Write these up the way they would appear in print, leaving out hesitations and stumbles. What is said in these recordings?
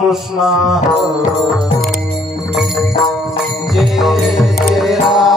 कृष्ण जय जय राम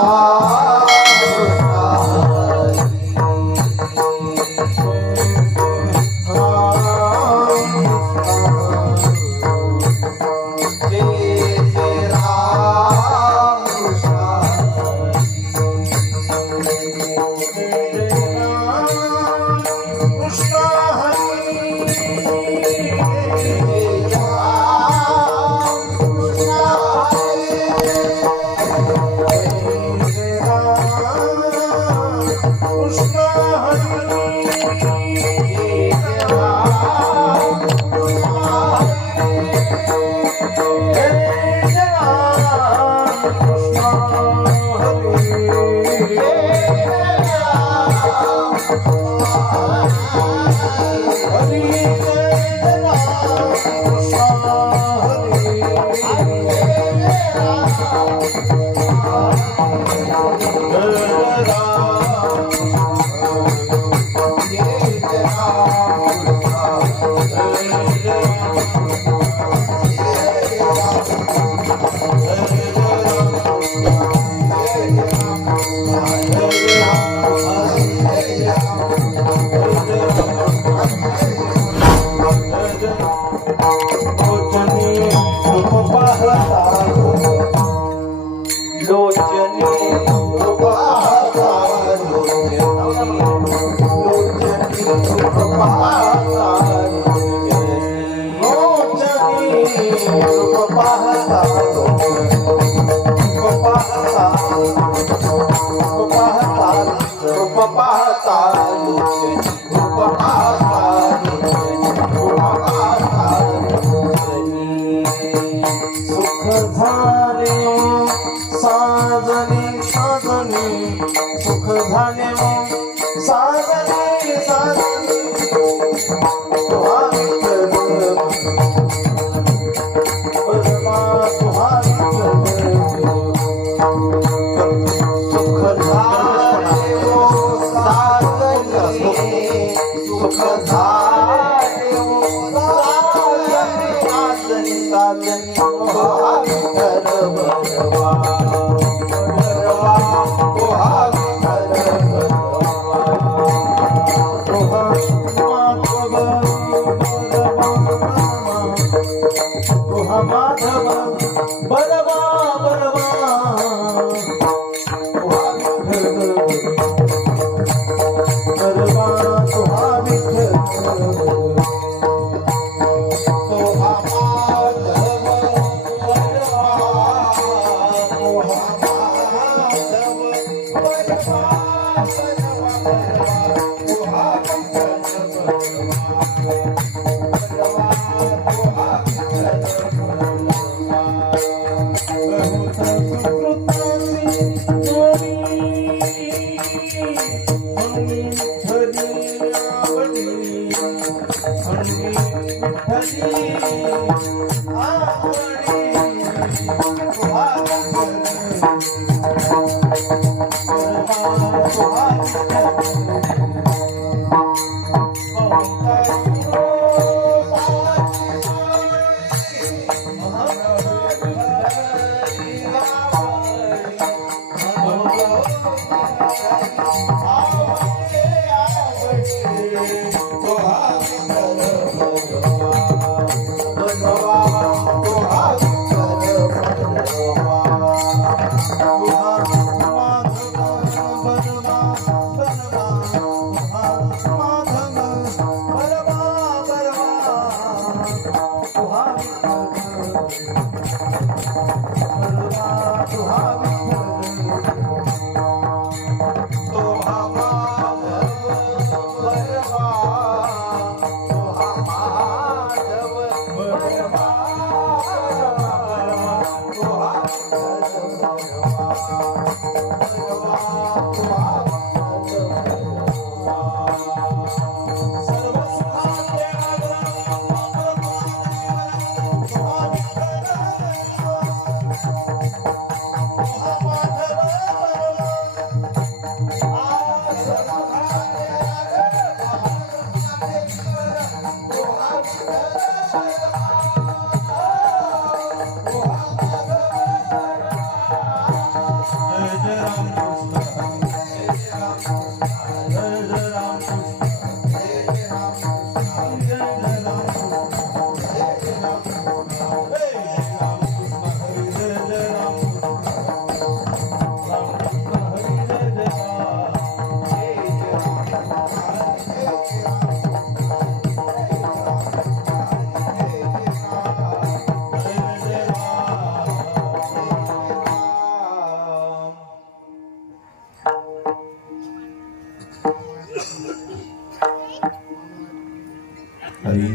हरी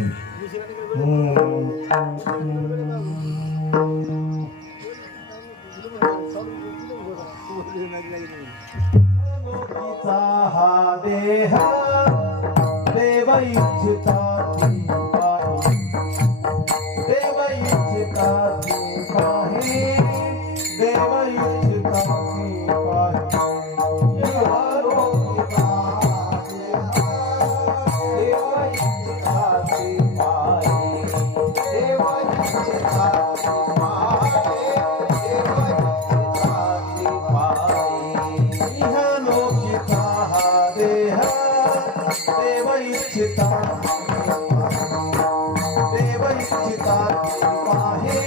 हा देह देव इच्छिता देव इच्छिता पाहे देव इच्छिता देव इच्छिता देव इच्छिता पाहे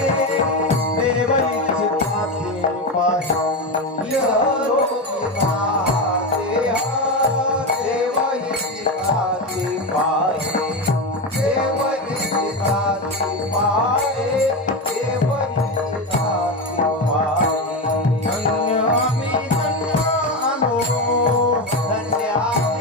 देव इच्छिता पाहे लोकिता देव इच्छिता पाहे देव इच्छिता पाहे देव इच्छिता पाहे धन्यामि धन्यानो धन्यामि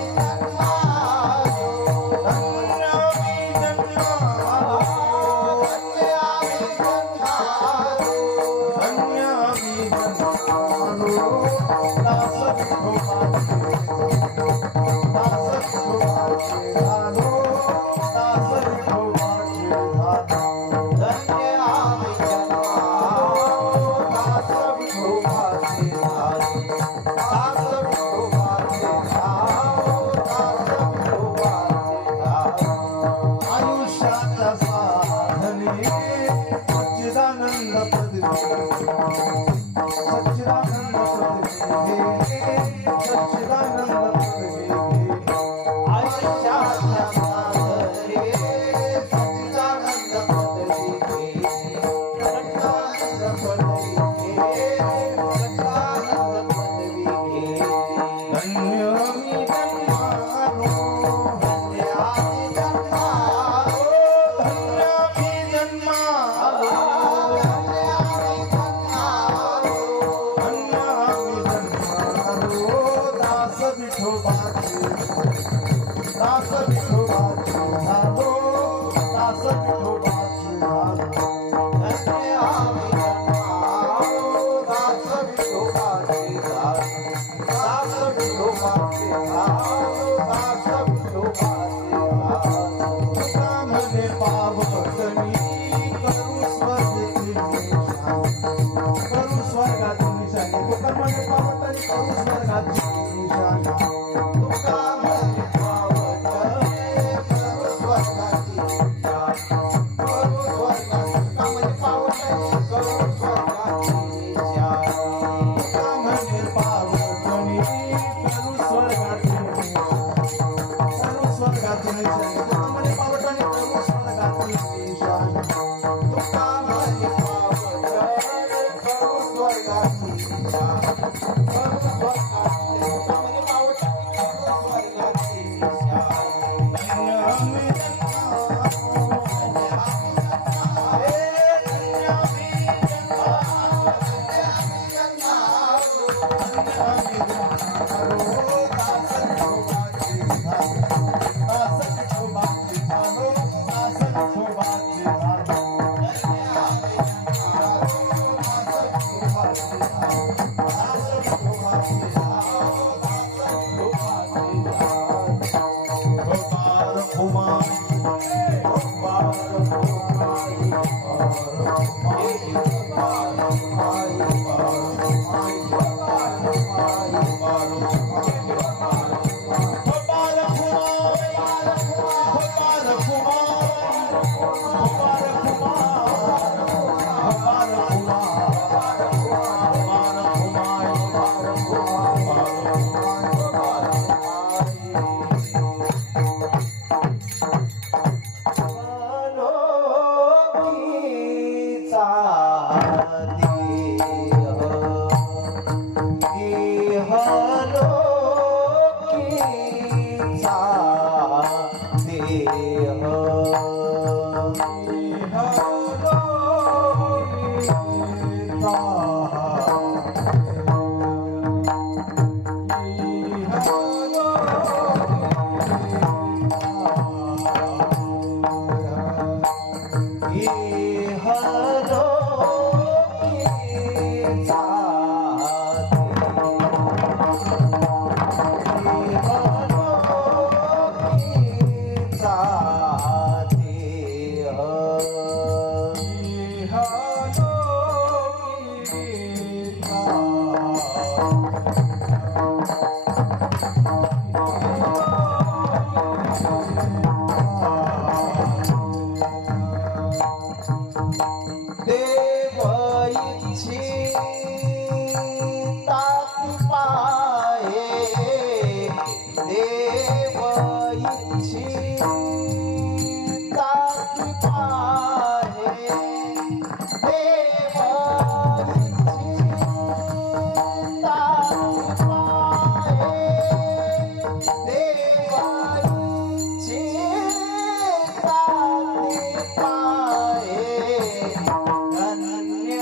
साथी देव इच्छिता पाहे देव इच्छिता पाहे देव इच्छिता पाहे देव इच्छिता पाहे धन्य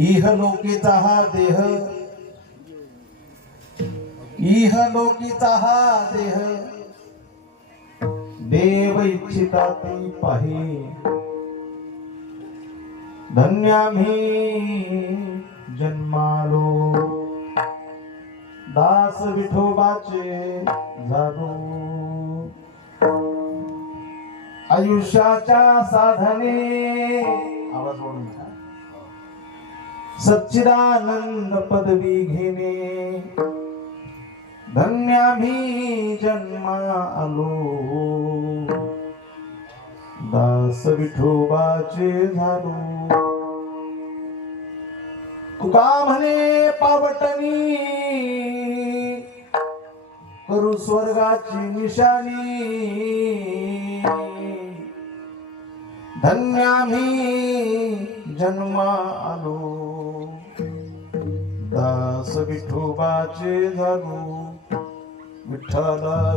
इहलोकीचा हा देह, इहलोकीचा हा देह देव इच्छिता ती पाही. धन्य आम्ही जन्मालो दास विठोबाचे झालो. आयुष्याच्या साधने आवाज वाढून घ्या. सच्चिदानंद पदवी घेणे धन्य आम्ही जन्मा आलो. दास विठोबाचे झालो. तुका म्हणे पावटणी करू स्वर्गाची निशाणी. धन्य आम्ही जन्मा आलो. दास विठोबाचे झालो. विठ्ठला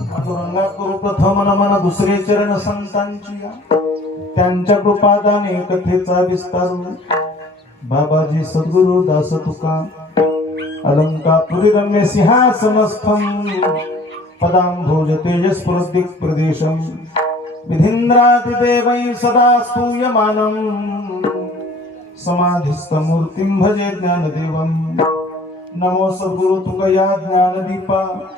मधुरंगा करू प्रथम नमन दुसरे चरण संतांची. त्यांच्या कृपादाने कथेचा विस्तारू. बाबाजी सद्गुरु दास तुका अलंकापुरी रम्य सिंहासनस्थं पदांभोज तेजस्फुरद्दिक् प्रदेशं विधीन्द्रादिदेवैः सदा स्तूयमानं. समाधिस्थमूर्तिं भजे ज्ञानदेवं. नमो सद्गुरु तुकया ज्ञानदीपा.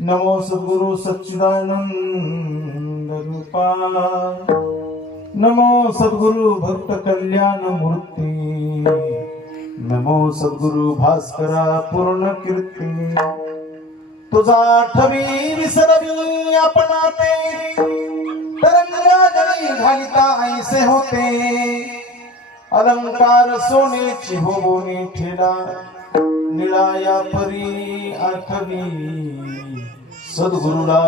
नमो सद्गुरु सच्चिदानंद रूपा. नमो सद्गुरु भक्त कल्याण मूर्ती. नमो सद्गुरु भास्करा पूर्ण कीर्ती. तुझा आठवी विसरवी आपणाते तरंगा जली घालिता ऐसे होते. अलंकार सोनेची होबोनी ठेला निळाया परी आठवी सद्गुरुला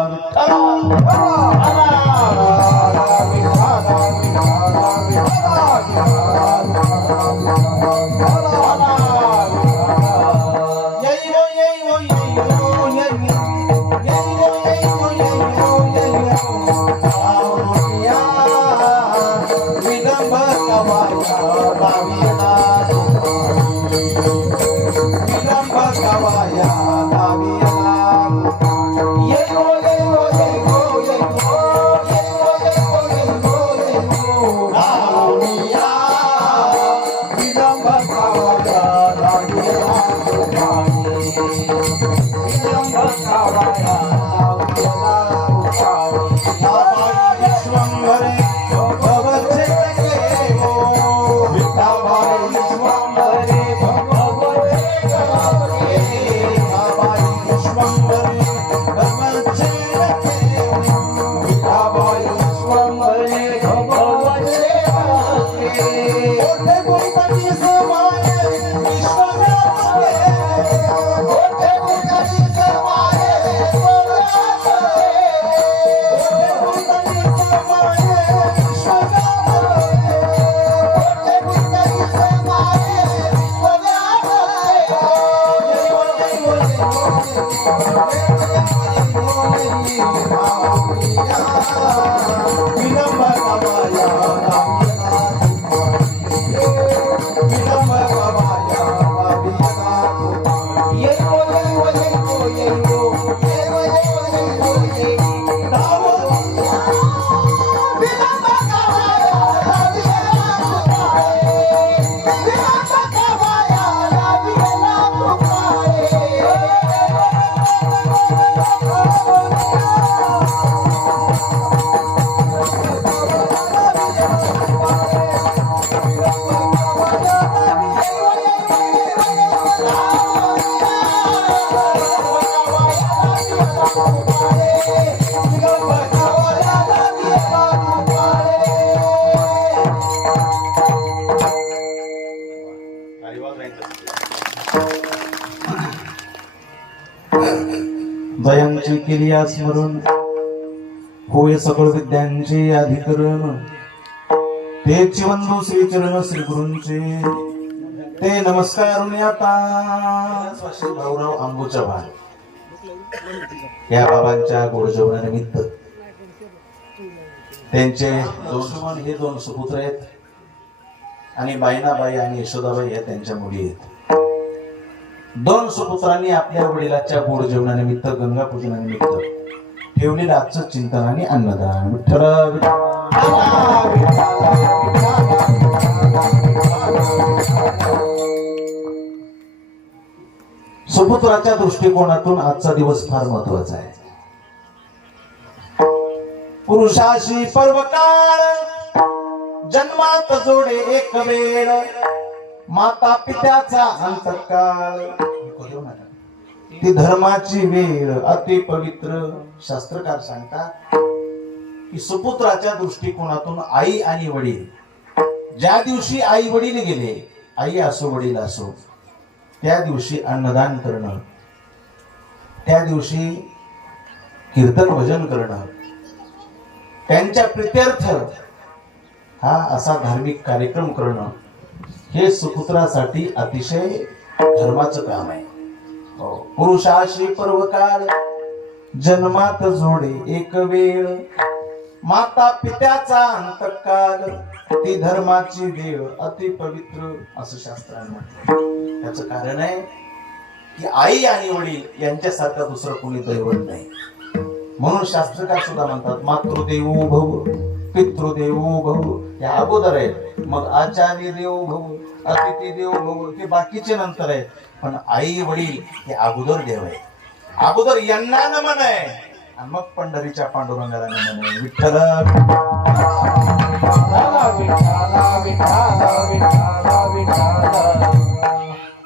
विलंब बाबाया बाबिका कृपा ये वो जयांची केली स्मरण होय सकळ विद्यांचे अधिकरण ते चिवंदू श्री चरण श्री गुरूंचे ते नमस्कारून आता भाऊराव आंबूच्या भार या बाबांच्या गोडजेवणानिमित्त त्यांचे दोन हे दोन सुपुत्र आहेत आणि बाईनाबाई आणि यशोदाबाई या त्यांच्या मुली आहेत. दोन सुपुत्रांनी आपल्या वडिलांच्या गोड जेवणानिमित्त गंगा पूजनानिमित्त ठेवलेलं आजचं चिंतन आणि अन्नदान. विठ्ठल सुपुत्राच्या दृष्टिकोनातून आजचा दिवस फार महत्वाचा आहे. पुरुषाशी पर्वकाळ जन्मात जोडे एक वेळ माता पित्याचा अंतकाळ ती धर्माची वेळ अति पवित्र. शास्त्रकार सांगतात की सुपुत्राच्या दृष्टिकोनातून आई आणि वडील ज्या दिवशी आई वडील गेले, आई असो वडील असो, त्या दिवशी अन्नदान करणं, त्या दिवशी कीर्तन भजन करणं, त्यांच्या प्रित्यर्थ हा असा धार्मिक कार्यक्रम करणं हे सुपुत्रासाठी अतिशय धर्माचं काम आहे. पुरुषाशी पर्वकाळ जन्मात जोडे एक वेळ माता पित्याचा अंतकाल ती धर्माची वेळ अति पवित्र असं शास्त्राने म्हटलं. त्याचं कारण आहे की आई आणि वडील यांच्यासारखा दुसरं कोणी दैवत नाही. म्हणून शास्त्रकार सुद्धा म्हणतात मातृदेवो भव पितृदेवो भव, हे अगोदर आहे. मग आचार्य देवो भव, अतिथी देवो भव, हे बाकीचे नंतर आहे. पण आई वडील हे अगोदर देव आहे. अगोदर यांना नमन आहे आणि मग पंढरीच्या पांडुरंगाला नमन आहे. विठ्ठल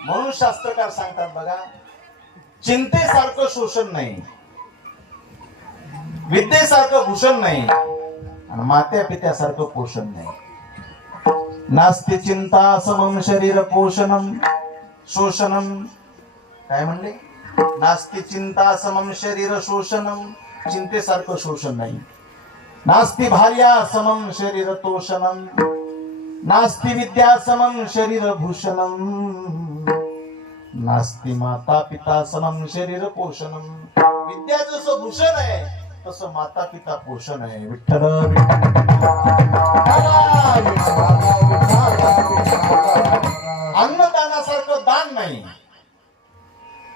म्हणून शास्त्रकार सांगतात बघा, चिंतेसारखं शोषण नाही, विद्येसारखं भूषण नाही आणि मात्या पित्यासारखं पोषण नाही. नास्ति चिंता समम शरीर पोषणम शोषणम. काय म्हणले? नास्ति चिंता समम शरीर शोषणम, चिंतेसारखं शोषण नाही. नास्ति भार्या समम शरीर तोषणम, नास्ति विद्या समम शरीर भूषणम, नास्ति माता पिता समम शरीर पोषणम. विद्या जसं भूषण आहे तसं माता पिता पोषण आहे. विठ्ठल अन्नदानासारखं दान नाही.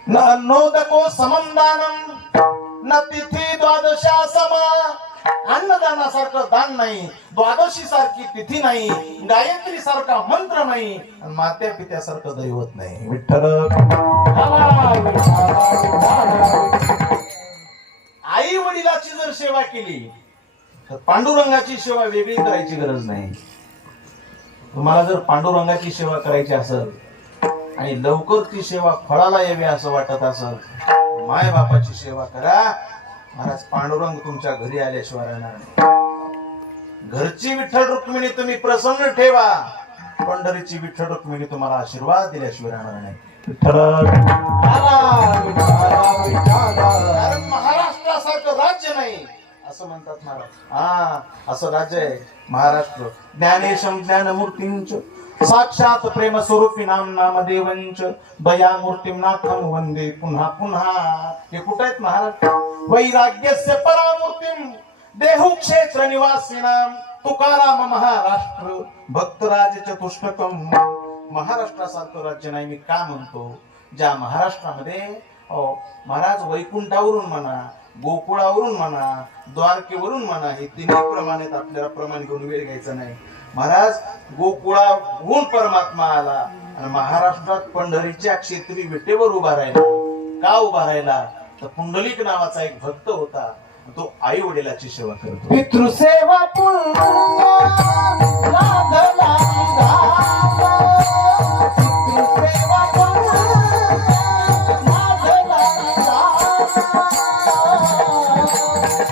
न अन्नोदको समम दानम न तिथी द्वादशा समा. अन्नदानासारखं दान नाही, द्वादशी सारखी तिथी नाही, गायत्री सारखा मंत्र नाही, मात्या पित्यासारखं दैवत नाही. विठ्ठल आई वडिलाची जर सेवा केली तर पांडुरंगाची सेवा वेगळी करायची गरज नाही. तुम्हाला जर पांडुरंगाची सेवा करायची असेल आणि लवकर ती सेवा फळाला यावी असं वाटत असेल, माय बापाची सेवा करा. महाराज पांडुरंग तुमच्या घरी आल्याशिवाय राहणार नाही. घरची विठ्ठल रुक्मिणी तुम्ही प्रसन्न ठेवा, पंढरीची विठ्ठल रुक्मिणी तुम्हाला आशीर्वाद दिल्याशिवाय राहणार नाही. कारण महाराष्ट्रासारखं राज्य नाही असं म्हणतात महाराज. हा, असं राज्य आहे महाराष्ट्र. ज्ञानेशम ज्ञानमूर्तींच साक्षात प्रेम स्वरूपी नामदेवंच दयामूर्तीं नाथम वंदे पुन्हा पुन्हा. हे कुठे आहेत महाराज? वैराग्यस्य परामूर्तीं देहु क्षेत्र निवासिनां तुकाराम महाराष्ट्र भक्तराज चतुष्टकम महाराष्ट्रासारखं राज्य नाही मी का म्हणतो, ज्या महाराष्ट्रामध्ये महाराज वैकुंठावरून म्हणा, गोकुळावरून म्हणा, द्वारकेवरून म्हणा, हे तिन्ही प्रमाणात आपल्याला प्रमाण घेऊन वेळ घ्यायचा नाही. महाराज गोकुळाहून परमात्मा आला आणि महाराष्ट्रात पंढरीच्या क्षेत्री विटेवर उभा राहिला. का उभा राहिला तर पुंडलिक नावाचा एक भक्त होता, तो आई वडिलाची सेवा करतो. पितृसेवा पुण्य लाभला निधान. पितृसेवा पुण्य लाभला निधान.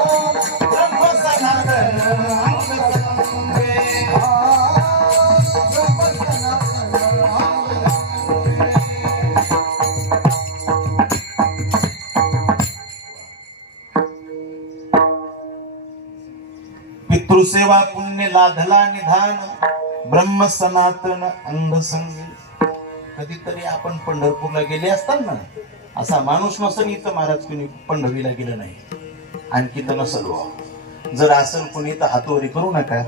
ब्रह्मसनातन अंगसंगे. पितृसेवा पुण्य लाधला निधान, ब्रह्म सनातन अंगसंगी. कधीतरी आपण पंढरपूरला गेले असताना असा माणूस नसेल इथं महाराज कुणी पंढरीला गेलं नाही, आणखी तर नसल. जर असेल कुणी तर हातवरी करू नका,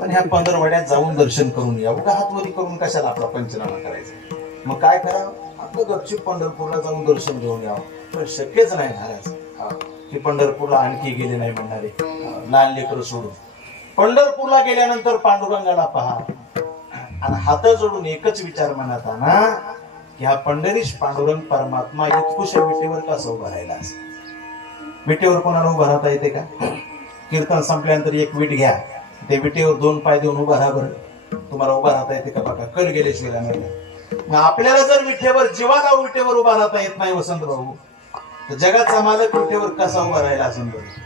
पण ह्या पंधरवड्यात जाऊन दर्शन करून या. उगा हातवरी करून कशाला आपला पंचनामा करायचा. मग काय करावं, आपलं गपचूप पंढरपूरला जाऊन दर्शन घेऊन यावं. पण शक्यच नाही महाराज की पंढरपूरला आणखी गेले नाही म्हणणारे लहान लेकरं सोडून. पंढरपूरला गेल्यानंतर पांडुरंगाला पहा आणि हात जोडून एकच विचार मनात आणा की हा पंढरीश पांडुरंग परमात्मा इतकुशा विटेवर कसा उभा राहिला असेल. विटेवर कोणाला उभा राहता येते का? कीर्तन संपल्यानंतर एक विट घ्या, ते विटेवर 2 पाय देऊन उभा राहा बरं. तुम्हाला उभा राहता येते का बघा, कल गेल्याशिवाय नाही. आपल्याला जर विटेवर जीवाला विटेवर उभा राहता येत नाही वसंत भाऊ, तर जगाचा मालक विटेवर कसा उभा राहिला असेल बरं.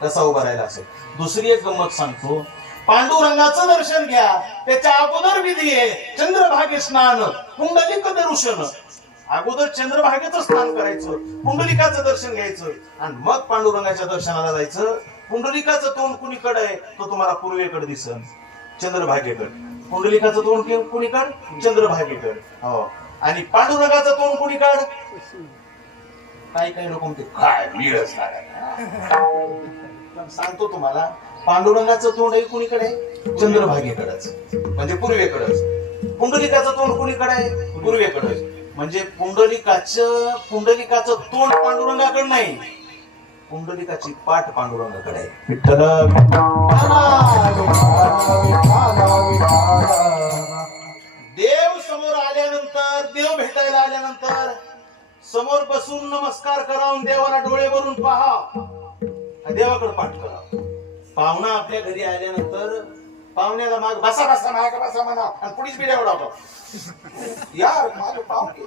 कसा उभा राहिला असेल. दुसरी एक गंमत सांगतो, पांडुरंगाचं दर्शन घ्या, त्याच्या अगोदर विधी आहे चंद्रभागे स्नान, पुंडलिक दर्शन. अगोदर चंद्रभागेचं स्नान करायचं, पुंडलिकाचं दर्शन घ्यायचं आणि मग पांडुरंगाच्या दर्शनाला जायचं. पुंडलिकाचं तोंड कुणीकडे आहे तो तुम्हाला पूर्वेकडे दिसन, चंद्रभागेकडे. पुंडलिकाचं तोंड कुणीकडे? चंद्रभागेकडे. हो. आणि पांडुरंगाचं तोंड कुणीकडे? काही लोक म्हणते काय मिळच सांगतो तुम्हाला, पांडुरंगाचं तोंड आहे कुणीकडे? चंद्रभागेकडेच, म्हणजे पूर्वेकडेच. पुंडलिकाचं तोंड कुणीकडे आहे? पूर्वेकडेच. म्हणजे पुंडलिकाचं तोंड पांडुरंगाकडे नाही, पुंडलिकाची पाठ पांडुरंगाकडे आहे. विठ्ठल देव समोर आल्यानंतर, देव भेटायला आल्यानंतर समोर बसून नमस्कार करावून देवाला डोळे भरून पहा, देवाकडे पाठ करा. पाहुणा आपल्या घरी आल्यानंतर पाहुण्याला माग बसा बसा माग बसा म्हणा आणि पुढीच बिड्या उडावतो. यार माझं पाहुणे.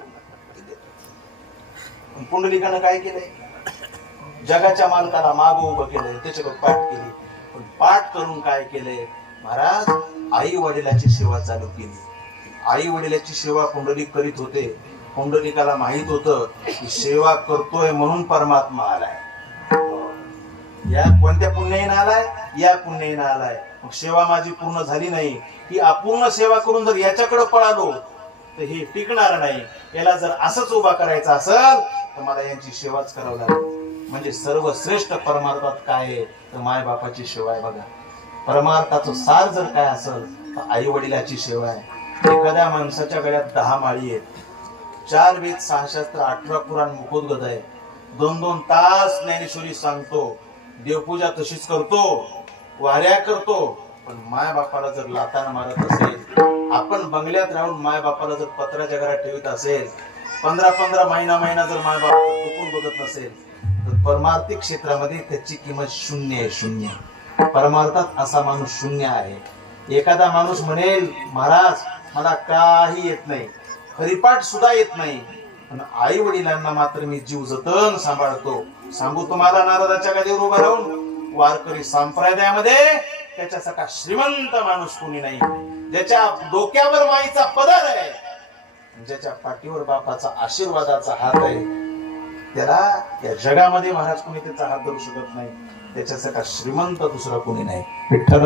पुंडलिकानं काय केलंय? जगाच्या मालकाला माग उभं केलंय, त्याच्याकडे पाठ केली. पण पाठ करून काय केलंय महाराज? आई वडिलाची सेवा चालू केली. आई वडिलाची सेवा पुंडलिक करीत होते. पुंडलिकाला माहित होतं की सेवा करतोय म्हणून परमात्मा आलाय. या कोणत्या पुण्याईनं आलाय? या पुण्याईनं आलाय. मग सेवा माझी पूर्ण झाली नाही, ही अपूर्ण सेवा करून जर याच्याकडे पळालो तर हे टिकणार नाही. याला जर असंच उभा करायचा असेल तर मला यांची सेवाच करावं लागेल. म्हणजे सर्वश्रेष्ठ परमार्थात काय आहे तर माय बापाची सेवा आहे. बघा, परमार्थाचं सार जर काय असेल तर आई वडिलाची सेवा आहे. एखाद्या माणसाच्या गळ्यात 10 माळी आहेत, 4 वेद 6 शास्त्र 18 पुराण मुखोद्गत आहे, 2-2 तास ज्ञानेश्वरी सांगतो, देवपूजा तशीच करतो, वाऱ्या करतो. पण माय बापाला जर लाताना मारत असेल, आपण बंगल्यात राहून माय बापाला जर पत्राच्या घरात ठेवत असेल, 15-15 महिना जर माय बाप टुकून बघत नसेल तर परमार्थिक क्षेत्रामध्ये त्याची किंमत शून्य आहे. शून्य. परमार्थात असा माणूस शून्य आहे. एखादा माणूस म्हणेल महाराज मला काही येत नाही, हरिपाठ सुद्धा येत नाही, पण आई वडिलांना मात्र मी जीव जतन सांभाळतो. सांगू तुम्हाला, नारदाच्या गादीवर उभा राहून वारकरी संप्रदायामध्ये त्याच्यासारखा श्रीमंत माणूस कोणी नाही. ज्याच्या डोक्यावर माईचा पदर आहे, ज्याच्या पाठीवर बापाचा आशीर्वादाचा हात आहे, त्याला या जगामध्ये महाराज कोणी त्याचा हात धरू शकत नाही. त्याच्यासारखा श्रीमंत दुसरा कोणी नाही. विठ्ठल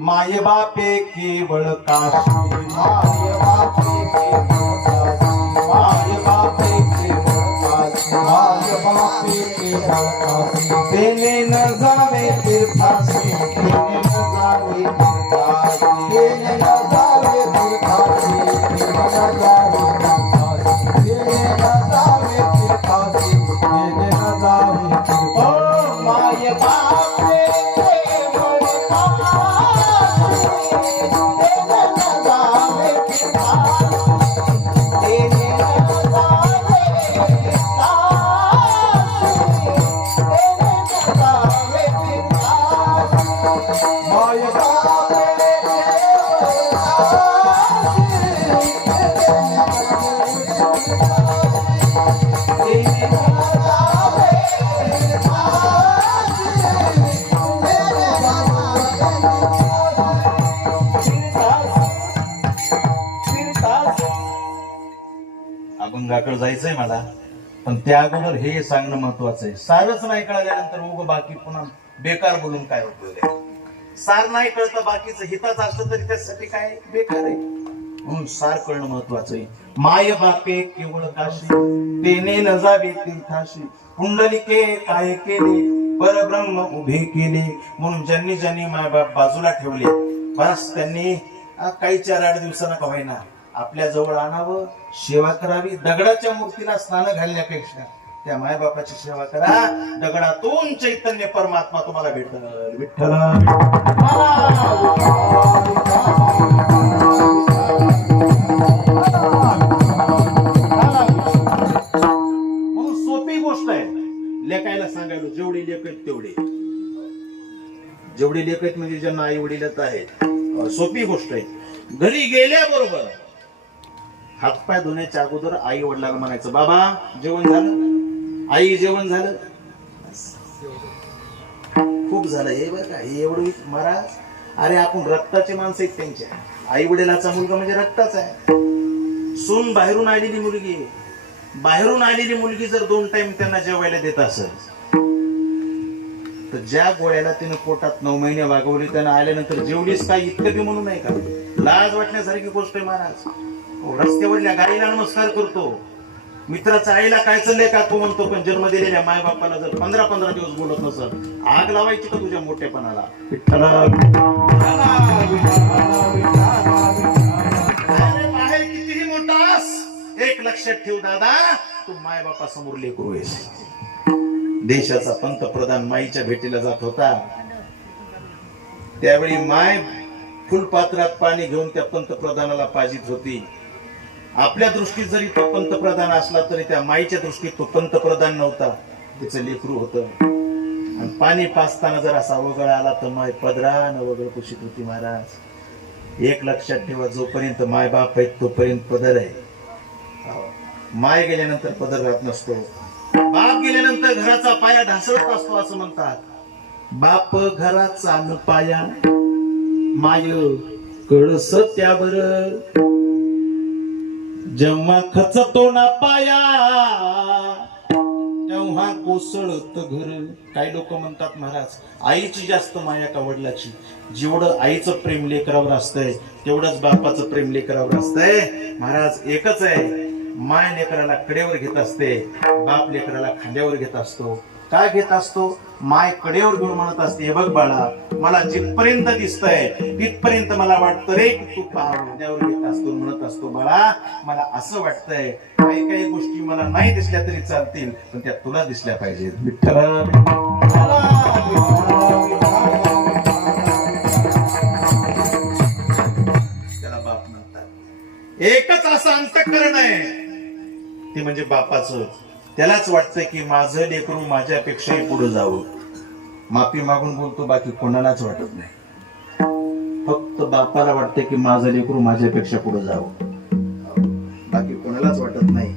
माय बापे केवळ काशी, माय बापे केवळ काशी, माय बापे केवळ काशी, माय बापे केवळ काशी, तेने न जावे तीर्थासी, तेने न जावे तीर्थासी, तेने न जावे तीर्थासी, तेने न जावे तीर्थासी, तेने न जावे तीर्थासी, तेने न जावे तीर्थासी. ओ माय बापे केवळ काशी, तेने न जावे तीर्थासी, तेने न जावे माय अभंगाकडे जायचंय मला, पण त्या अगोदर हे सांगणं महत्वाचं आहे. सारच नाही कळल्यानंतर उग बाकी पुन्हा बेकार बोलून काय उपयोग आहे. सार नाही कळतं बाकीचं हिताचं असलं तरी त्यासाठी काय बेकार आहे. म्हणून सार कळणं महत्वाचं आहे. माय बापे केवळ काशी, तेने न जावे तीर्थाशी, पुंडलिके काय केले परब्रह्म उभे केले. म्हणून ज्यांनी ज्यांनी माय बाप बाजूला ठेवले, बस त्यांनी काही 4-8 दिवसांना का होईना आपल्या जवळ आणावं, सेवा करावी. दगडाच्या मूर्तीला स्नान घालण्यापेक्षा त्या मायबापाची सेवा करा. दगडातून चैतन्य परमात्मा तुम्हाला भेटल. विठ्ठल म्हणून सोपी गोष्ट आहे लेखायला सांगायला. जेवढी लेख आहेत तेवढे, जेवढी लेख आहेत म्हणजे ज्यांना आई वडीलच आहेत, सोपी गोष्ट आहे. घरी गेल्याबरोबर हातपाय धुण्याच्या अगोदर आई वडिलांना म्हणायचं, बाबा जेवण झालं, आई जेवण झालं. खूप झालं हे बरं का, हे एवढं महाराज. अरे आपण रक्ताचे माणसं आहेत त्यांच्या. आई वडिलाचा मुलगा म्हणजे रक्ताचा आहे. सून बाहेरून आलेली मुलगी, बाहेरून आलेली मुलगी जर 2 टाइम त्यांना जेवायला देत असेल, तर ज्या गोळ्याला तिने पोटात 9 महिने वागवली त्यानं आल्यानंतर जेवलीस काय इतकं बी म्हणू नाही का? लाज वाटण्यासारखी गोष्ट आहे महाराज. रस्त्यावरल्या गाईला नमस्कार करतो, मित्राच्या आईला काय चाललंय का तो म्हणतो, पण जन्म दिलेल्या माय बापाला जर 15-15 दिवस बोलत नसत, आग लावायची का तुझ्या मोठेपणाला? विठ्ठल बाहेर कितीही मोठास, एक लक्षात ठेव दादा, तू माय बापा समोर लेकरू आहेस. देशाचा पंतप्रधान माईच्या भेटीला जात होता, त्यावेळी माय फुलपात्रात पाणी घेऊन त्या पंतप्रधानाला पाजित होती. आपल्या दृष्टीत जरी तो पंतप्रधान असला तरी त्या माईच्या दृष्टीत तो पंतप्रधान नव्हता, तिचं लेकरू होतं. आणि पाणी पाजताना जर असा वगळ आला तर माय पदरानं वगळ पुशीत होती. महाराज एक लक्षात ठेवा, जोपर्यंत माय बाप आहेत तोपर्यंत पदर आहे. माय गेल्यानंतर पदर राहत नसतो. बाप गेल्यानंतर घराचा पाया ढासळत असतो असं म्हणतात. बाप घराचा न पाया, माय कळस त्यावर, जेव्हा खचतो ना पाया तेव्हा कोसळत घर. काही लोक म्हणतात महाराज आईची जास्त माया का वडिलाची? जेवढं आईचं प्रेम लेकरावर असतंय तेवढंच बापाचं प्रेम लेकरावर असतंय. महाराज एकच आहे, माय लेकराला कडेवर घेत असते, बाप लेकराला खांद्यावर घेत असतो. काय घेत असतो? माय कडेवर घेऊन म्हणत असते, हे बघ बाळा, मला जिथपर्यंत दिसतंय तिथपर्यंत मला वाटतं रे की तू खांद्यावर घेत असतो. म्हणत असतो, बाळा मला असं वाटतंय, काही काही गोष्टी मला नाही दिसल्या तरी चालतील, पण त्या तुला दिसल्या पाहिजेत. विठ्ठल त्याला बाप म्हणतात. एकच असं अंतःकरण आहे ते म्हणजे बापाचं. त्यालाच वाटतं की माझं लेकरू माझ्यापेक्षाही पुढे जावं. माफी मागून बोलतो, बाकी कोणालाच वाटत नाही. फक्त बापाला वाटतं की माझं लेकरू माझ्यापेक्षा पुढे जावं, बाकी कोणालाच वाटत नाही.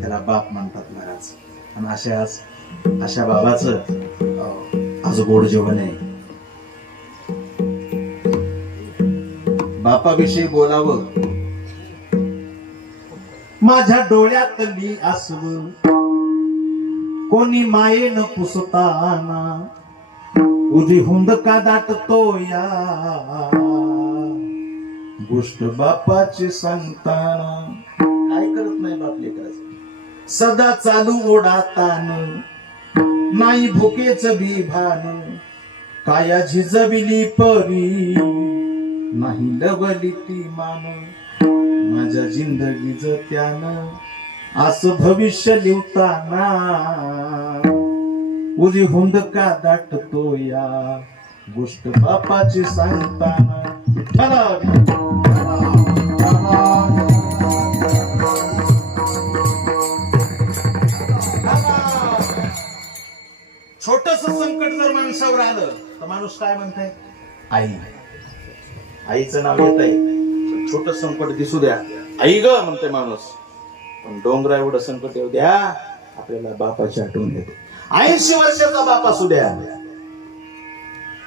त्याला बाप म्हणतात महाराज. आणि अशा बाबाचं आज गोड जेवण आहे. बापाविषयी बोलावं माझ्या डोळ्यातली आसव कोणी मायेन पुसताना उदी हुंदका दाटतो या गोष्ट बापाची सांगताना. काय करत नाही बाप लेकराचं, सदा चालू ओढातान नाही भुकेच भी भान, काया झिजविली परी नाही लवली ती मान, माझ्या जिंदगीच त्यानं असं भविष्य लिवताना उदी हुंदका दाटतो या गोष्ट बापाची सांगताना. छोटस संकट जर माणसावर आलं तर माणूस काय म्हणताय, आई. आईचं नाव येत आहे, छोट संकट दिसू द्या आई ग म्हणते माणूस, पण डोंगरा एवढं संकट येऊ द्या आपल्याला बापाची आठवण येते. 80 वर्षाचा बाप असू द्या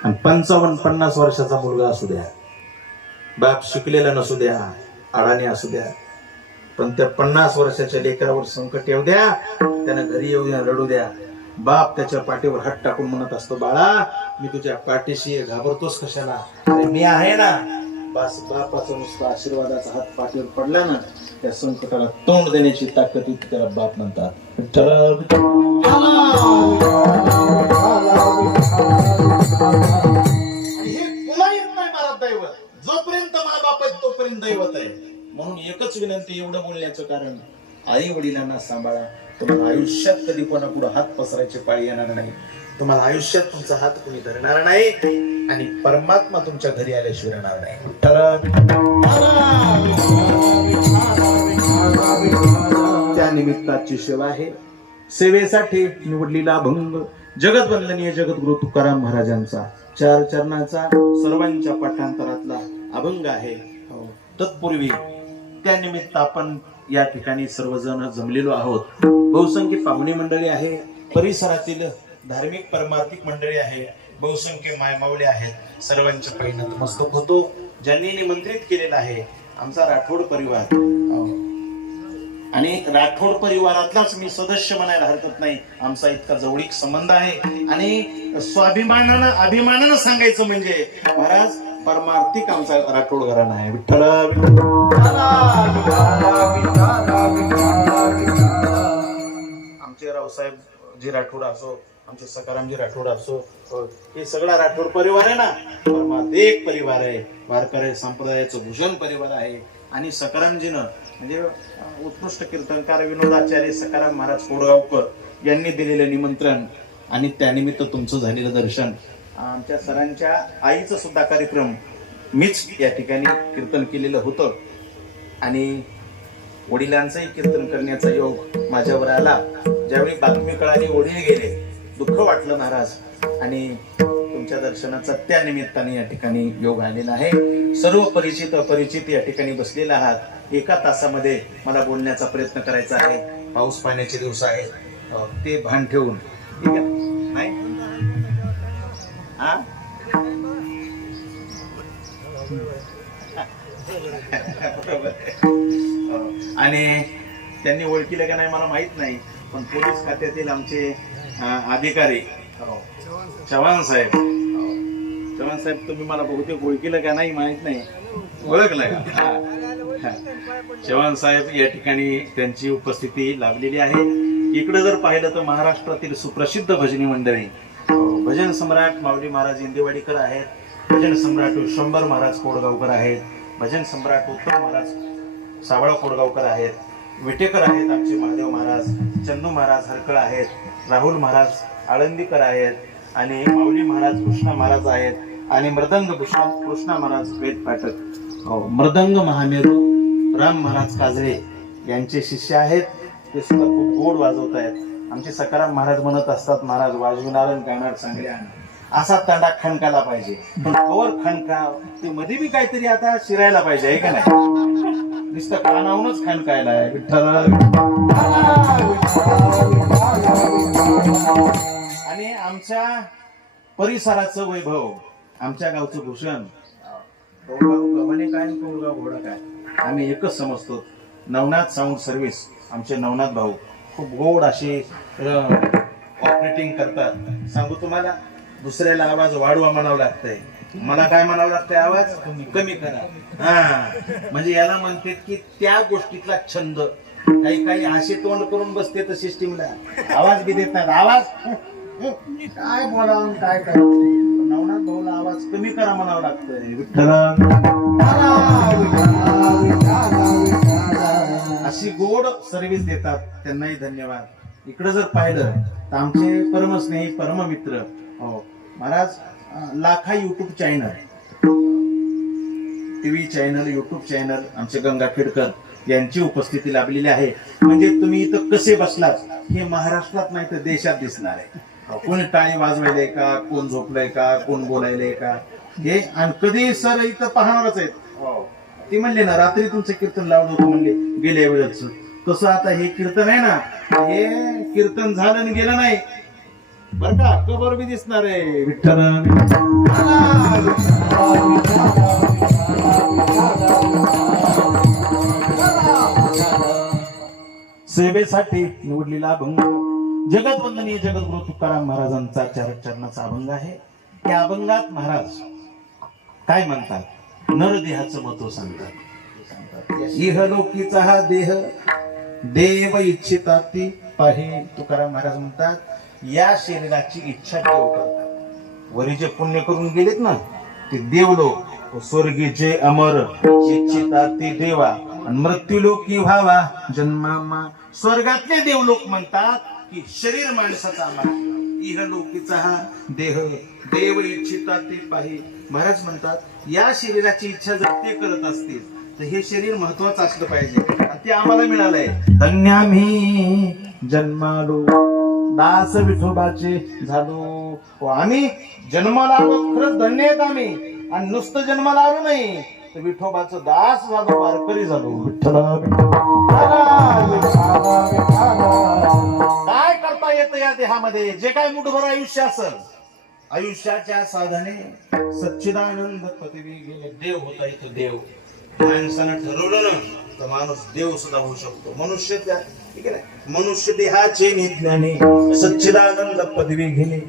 आणि 55-50 वर्षाचा मुलगा असू द्या, बाप शिकलेला नसू द्या, अडाणी असू द्या, पण त्या 50 वर्षाच्या लेकरावर संकट येऊ द्या, त्यानं घरी येऊ द्या, रडू द्या, बाप त्याच्या पाठीवर हात टाकून म्हणत असतो, बाळा मी तुझ्या पाठीशी घाबरतोस कशाला, अरे मी आहे ना. बस बापाचा नुसता आशीर्वादाचा हात पाठीवर पडला ना, त्या संकटाला तोंड देण्याची ताकद येते, त्याला बाप म्हणतात. हे पुन्हा येत नाही मला दैवत, जोपर्यंत मा बाप आहे तोपर्यंत दैवत आहे. म्हणून एकच विनंती, एवढं बोलण्याचं कारण, आई वडिलांना सांभाळा. तुम्हाला आयुष्यात कधी कोणापुढे हात पसरायची पाळी येणार नाही, तुम्हाला आयुष्यात तुमचा हात कोणी धरणार नाही आणि परमात्मा तुमच्या घरी आल्याशिवाय राहणार नाही. त्या निमित्ताची सेवा आहे. सेवेसाठी निवडलेला अभंग जगतवंदनीय जगद्गुरु तुकाराम महाराजांचा 4 चरणाचा सर्वांच्या पाठांतरातला अभंग आहे. तत्पूर्वी त्यानिमित्त आपण या ठिकाणी सर्वजण जमलेलो आहोत. बहुसंख्य पाहुणे मंडळी आहे, परिसरातील धार्मिक परमार्थिक मंडळी आहे, बहुसंख्य मायमावळे आहेत. सर्वांच्या पायी नतमस्तक होतो. ज्यांनी निमंत्रित केलेला आहे आमचा राठोड परिवार, आणि राठोड परिवारातलाच मी सदस्य म्हणायला हरकत नाही, आमचा इतका जवळीक संबंध आहे. आणि स्वाभिमानानं अभिमानानं सांगायचं म्हणजे महाराज परमार्थिक आमचा राठोड घराणा आहे. विठ्ठल आमचे रावसाहेब जी राठोड असो, आमचे सकारामजी राठोड असो, हे सगळा राठोड परिवार आहे ना, परमार्थिक परिवार आहे, वारकरी संप्रदायाचं भूषण परिवार आहे. आणि सकारामजीनं म्हणजे उत्कृष्ट कीर्तनकार विनोदाचार्य सकाराम महाराज कोडगावकर यांनी दिलेलं निमंत्रण आणि त्यानिमित्त तुमचं झालेलं दर्शन, आमच्या सरांच्या आईचं सुद्धा कार्यक्रम मीच या ठिकाणी कीर्तन केलेलं होतं आणि वडिलांचंही कीर्तन करण्याचा योग माझ्यावर आला. ज्यावेळी बातमी कळाली वडील गेले, दुःख वाटलं महाराज, आणि तुमच्या दर्शनाचा त्या निमित्ताने या ठिकाणी योग आलेला आहे. सर्व परिचित अपरिचित या ठिकाणी बसलेला आहात. 1 तासामध्ये मला बोलण्याचा प्रयत्न करायचा आहे. पाऊस पाण्याचे दिवस आहे, ते भान ठेवून, ठीक आहे नाही आणि त्यांनी ओळखीलं का नाही मला माहित नाही, पण पोलीस खात्यातील आमचे अधिकारी चव्हाण साहेब, तुम्ही मला बहुतेक ओळखीलं का नाही माहित नाही, ओळखलं का? चव्हाण साहेब या ठिकाणी त्यांची उपस्थिती लाभलेली आहे. इकडे जर पाहिलं तर महाराष्ट्रातील सुप्रसिद्ध भजनी मंडळी भजन सम्राट माऊली महाराज इंदेवाडीकर आहेत, भजन सम्राट शंभर महाराज कोडगावकर आहेत, भजन सम्राट उत्तम महाराज सावळा कोडगावकर आहेत, विटेकर आहेत आमचे महादेव महाराज, चंदू महाराज हरकळ आहेत, राहुल महाराज आळंदीकर आहेत, आणि माऊली महाराज कृष्णा महाराज आहेत, आणि मृदंग कृष्णा महाराज वेद पाठक, मृदंग महामेरू राम महाराज काजळे यांचे शिष्य आहेत. ते सुद्धा खूप गोड वाजवत आहेत. आमचे सकाराम महाराज म्हणत असतात, महाराज वाजवणार गाणार चांगले असा तांडा खणकायला पाहिजे, पण कवर खणका ते मध्ये बी काहीतरी आता शिरायला पाहिजे आहे का नाही, नुसतं कानावूनच खणकायला आहे. विठ्ठल आणि आमच्या परिसराचं वैभव, आमच्या गावचं भूषण, कोळगाव गव्हाणे काय कोळगाव घोडा काय, आम्ही एकच समजतो. नवनाथ साऊंड सर्व्हिस आमचे नवनाथ भाऊ खूप गोड असे ऑपरेटिंग करतात. सांगू तुम्हाला, दुसऱ्याला आवाज वाढवा म्हणावं लागतंय, मला काय म्हणावं लागतंय, आवाज कमी करा. हा, म्हणजे याला म्हणतात की त्या गोष्टीतला छंद. काही काही असे तोंड करून बसते तर सिस्टीमला आवाज बी देत नाहीत. आवाज काय बोलावं काय करा, नवनाथ भाऊला आवाज कमी करा म्हणावं लागतंय. अशी गोड सर्व्हिस देतात, त्यांनाही धन्यवाद. इकडे जर पाहिलं तर आमचे परमस्नेही परममित्र हो महाराज लाखा YouTube channel, TV channel, YouTube channel आमचे गंगाखेडकर यांची उपस्थिती लाभलेली आहे. म्हणजे तुम्ही इथं कसे बसलात हे महाराष्ट्रात नाही तर देशात दिसणार आहे. कोण टाळी वाजवायले का, कोण झोपलंय का, कोण बोलायलंय का हे. आणि कधी सर इथं पाहणारच आहेत. ती म्हणले ना रात्री तुमचं कीर्तन लावलं होतं म्हणले गेल्या वेळेच, तसं आता हे कीर्तन आहे ना, हे कीर्तन झालं आणि गेलं नाही बर का, कबर बी दिसणार आहे. विठ्ठल सेवेसाठी निवडलेला अभंग जगतवंदनीय जगद्गुरु तुकाराम महाराजांचा चरणाचा अभंग आहे. त्या अभंगात महाराज काय म्हणतात, नरदेहाचं महत्व सांगतात. इहलोकीचा हा देह देव इच्छिता ती पाहे. तुकाराम महाराज म्हणतात या शरीराची इच्छा देव करतात. वरी जे पुण्य करून गेलेत ना ते देवलोक, स्वर्गीचे अमर इच्छिता ती देवा, आणि मृत्यूलोकी व्हावा जन्मामा. स्वर्गातले देवलोक म्हणतात की शरीर माणसाचा आम्हाला, इहलोकीचा हा देह देव इच्छिता ते पाहे. महाराज म्हणतात या शरीराची इच्छा जर ते करत असतील तर हे शरीर महत्वाचं असलं पाहिजे, ते आम्हाला मिळालंय. धन्य आम्ही जन्मालो दास विठोबाचे झालो. आम्ही जन्माला आलो, खरंच धन्य आहेत आम्ही. आणि नुसतं जन्माला आलो नाही तर विठोबाचं दास झालो, वारकरी झालो. काय करता येतं या देहामध्ये, जे काय मुठभर आयुष्य असेल, आयुष्याच्या साधने सच्चिदानंद पदवी गेले. देव होता इथं देव. माणसानं ठरवलं ना तर माणूस देव सुद्धा होऊ शकतो. मनुष्य त्या ठीक आहे ना, मनुष्य देहाचे निज्ञाने सच्चिदानंद पदवी घेणे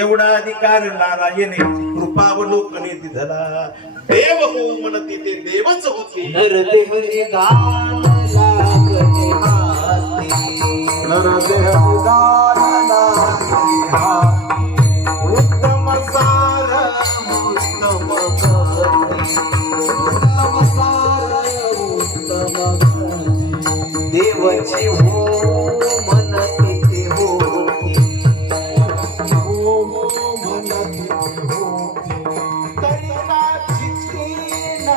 एवढा अधिकार नारायणे कृपावलोकने दिधला. देव हो म्हणते ते देवच होते. नरदेह निदान लागते हाती, नरदेह निदान लागते हाती. उत्तम सार उत्तम गती, उत्तम सार उत्तम गती. देवाची हो म्हणते ते होती, हो म्हणते ते होती. तरी का चित्ती न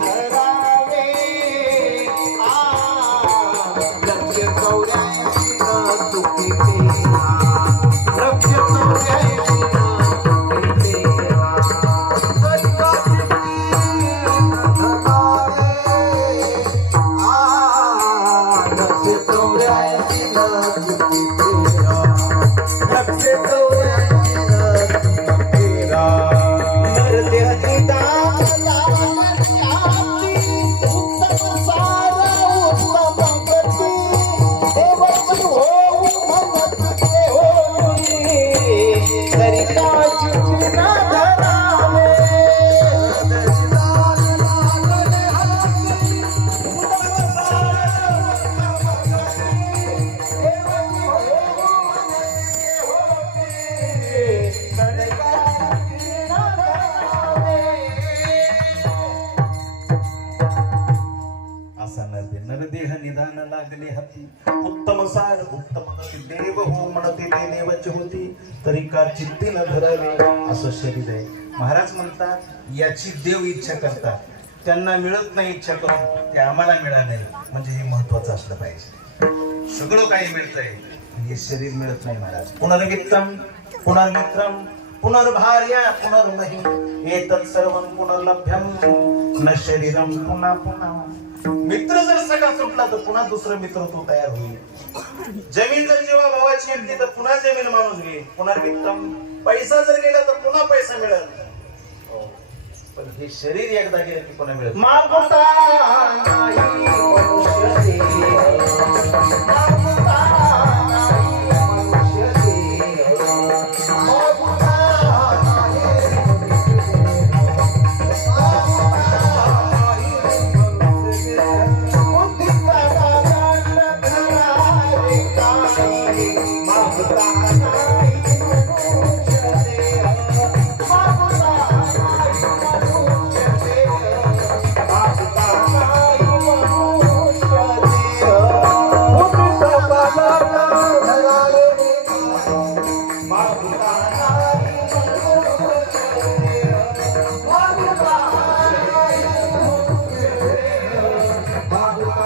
धरावे, लक्ष 84 न चुकी तेरा, लक्ष 84 न चुकी तेरा. तरी का चित्ती न धरावे, लक्ष 84 न चुकी तेरा, लक्ष 84 न चुकी तेरा. नरदेह निदान लागते हाती, उत्तम सार उत्तम गती. देवाची होऊ म्हणत ते होई, तरी का चित्ती न धरावे. निदान लागते हाती, उत्तम सार उत्तम गती. देवाची होऊ म्हणत ते होई, तरी का चित्ती न धरावे. असा नरदेह निदान लागले हाती, उत्तम सार उत्तम गती. देव हो म्हणते ते देवाचे होती, तरी का चित्ती न धरावे. असं शरीर आहे. महाराज म्हणतात याची देव इच्छा करतात, त्यांना मिळत नाही इच्छा करून, ते आम्हाला मिळाले. म्हणजे हे महत्वाचं असलं पाहिजे. सगळं काही मिळतंय, हे शरीर मिळत नाही महाराज. पुनर्वित्तम पुनर्मित्रम पुनर्भार्या पुनर्मही एतत् सर्वं पुनर्लभ्यम न शरीरम पुन्हा पुन्हा. मित्र जर सगळा सुटला तर पुन्हा दुसरं मित्रत्व तयार होईल. जमीन जर जेव्हा भावाची येते तर पुन्हा जमीन माणूस घेईल. पुनर्वित्तम पैसा जर गेला तर पुन्हा पैसा मिळेल. पण हे शरीर एकदा गेलं की पुन्हा मिळत नाही. मागुता नाही मनुष्य देह. मागुता नाही मनुष्य देह. मागुता नाही मनुष्य देह. मागुता नाही मनुष्य देह. बुद्धीचा गागण धरावे काही. मागुता नाही मनुष्य देह. मागुता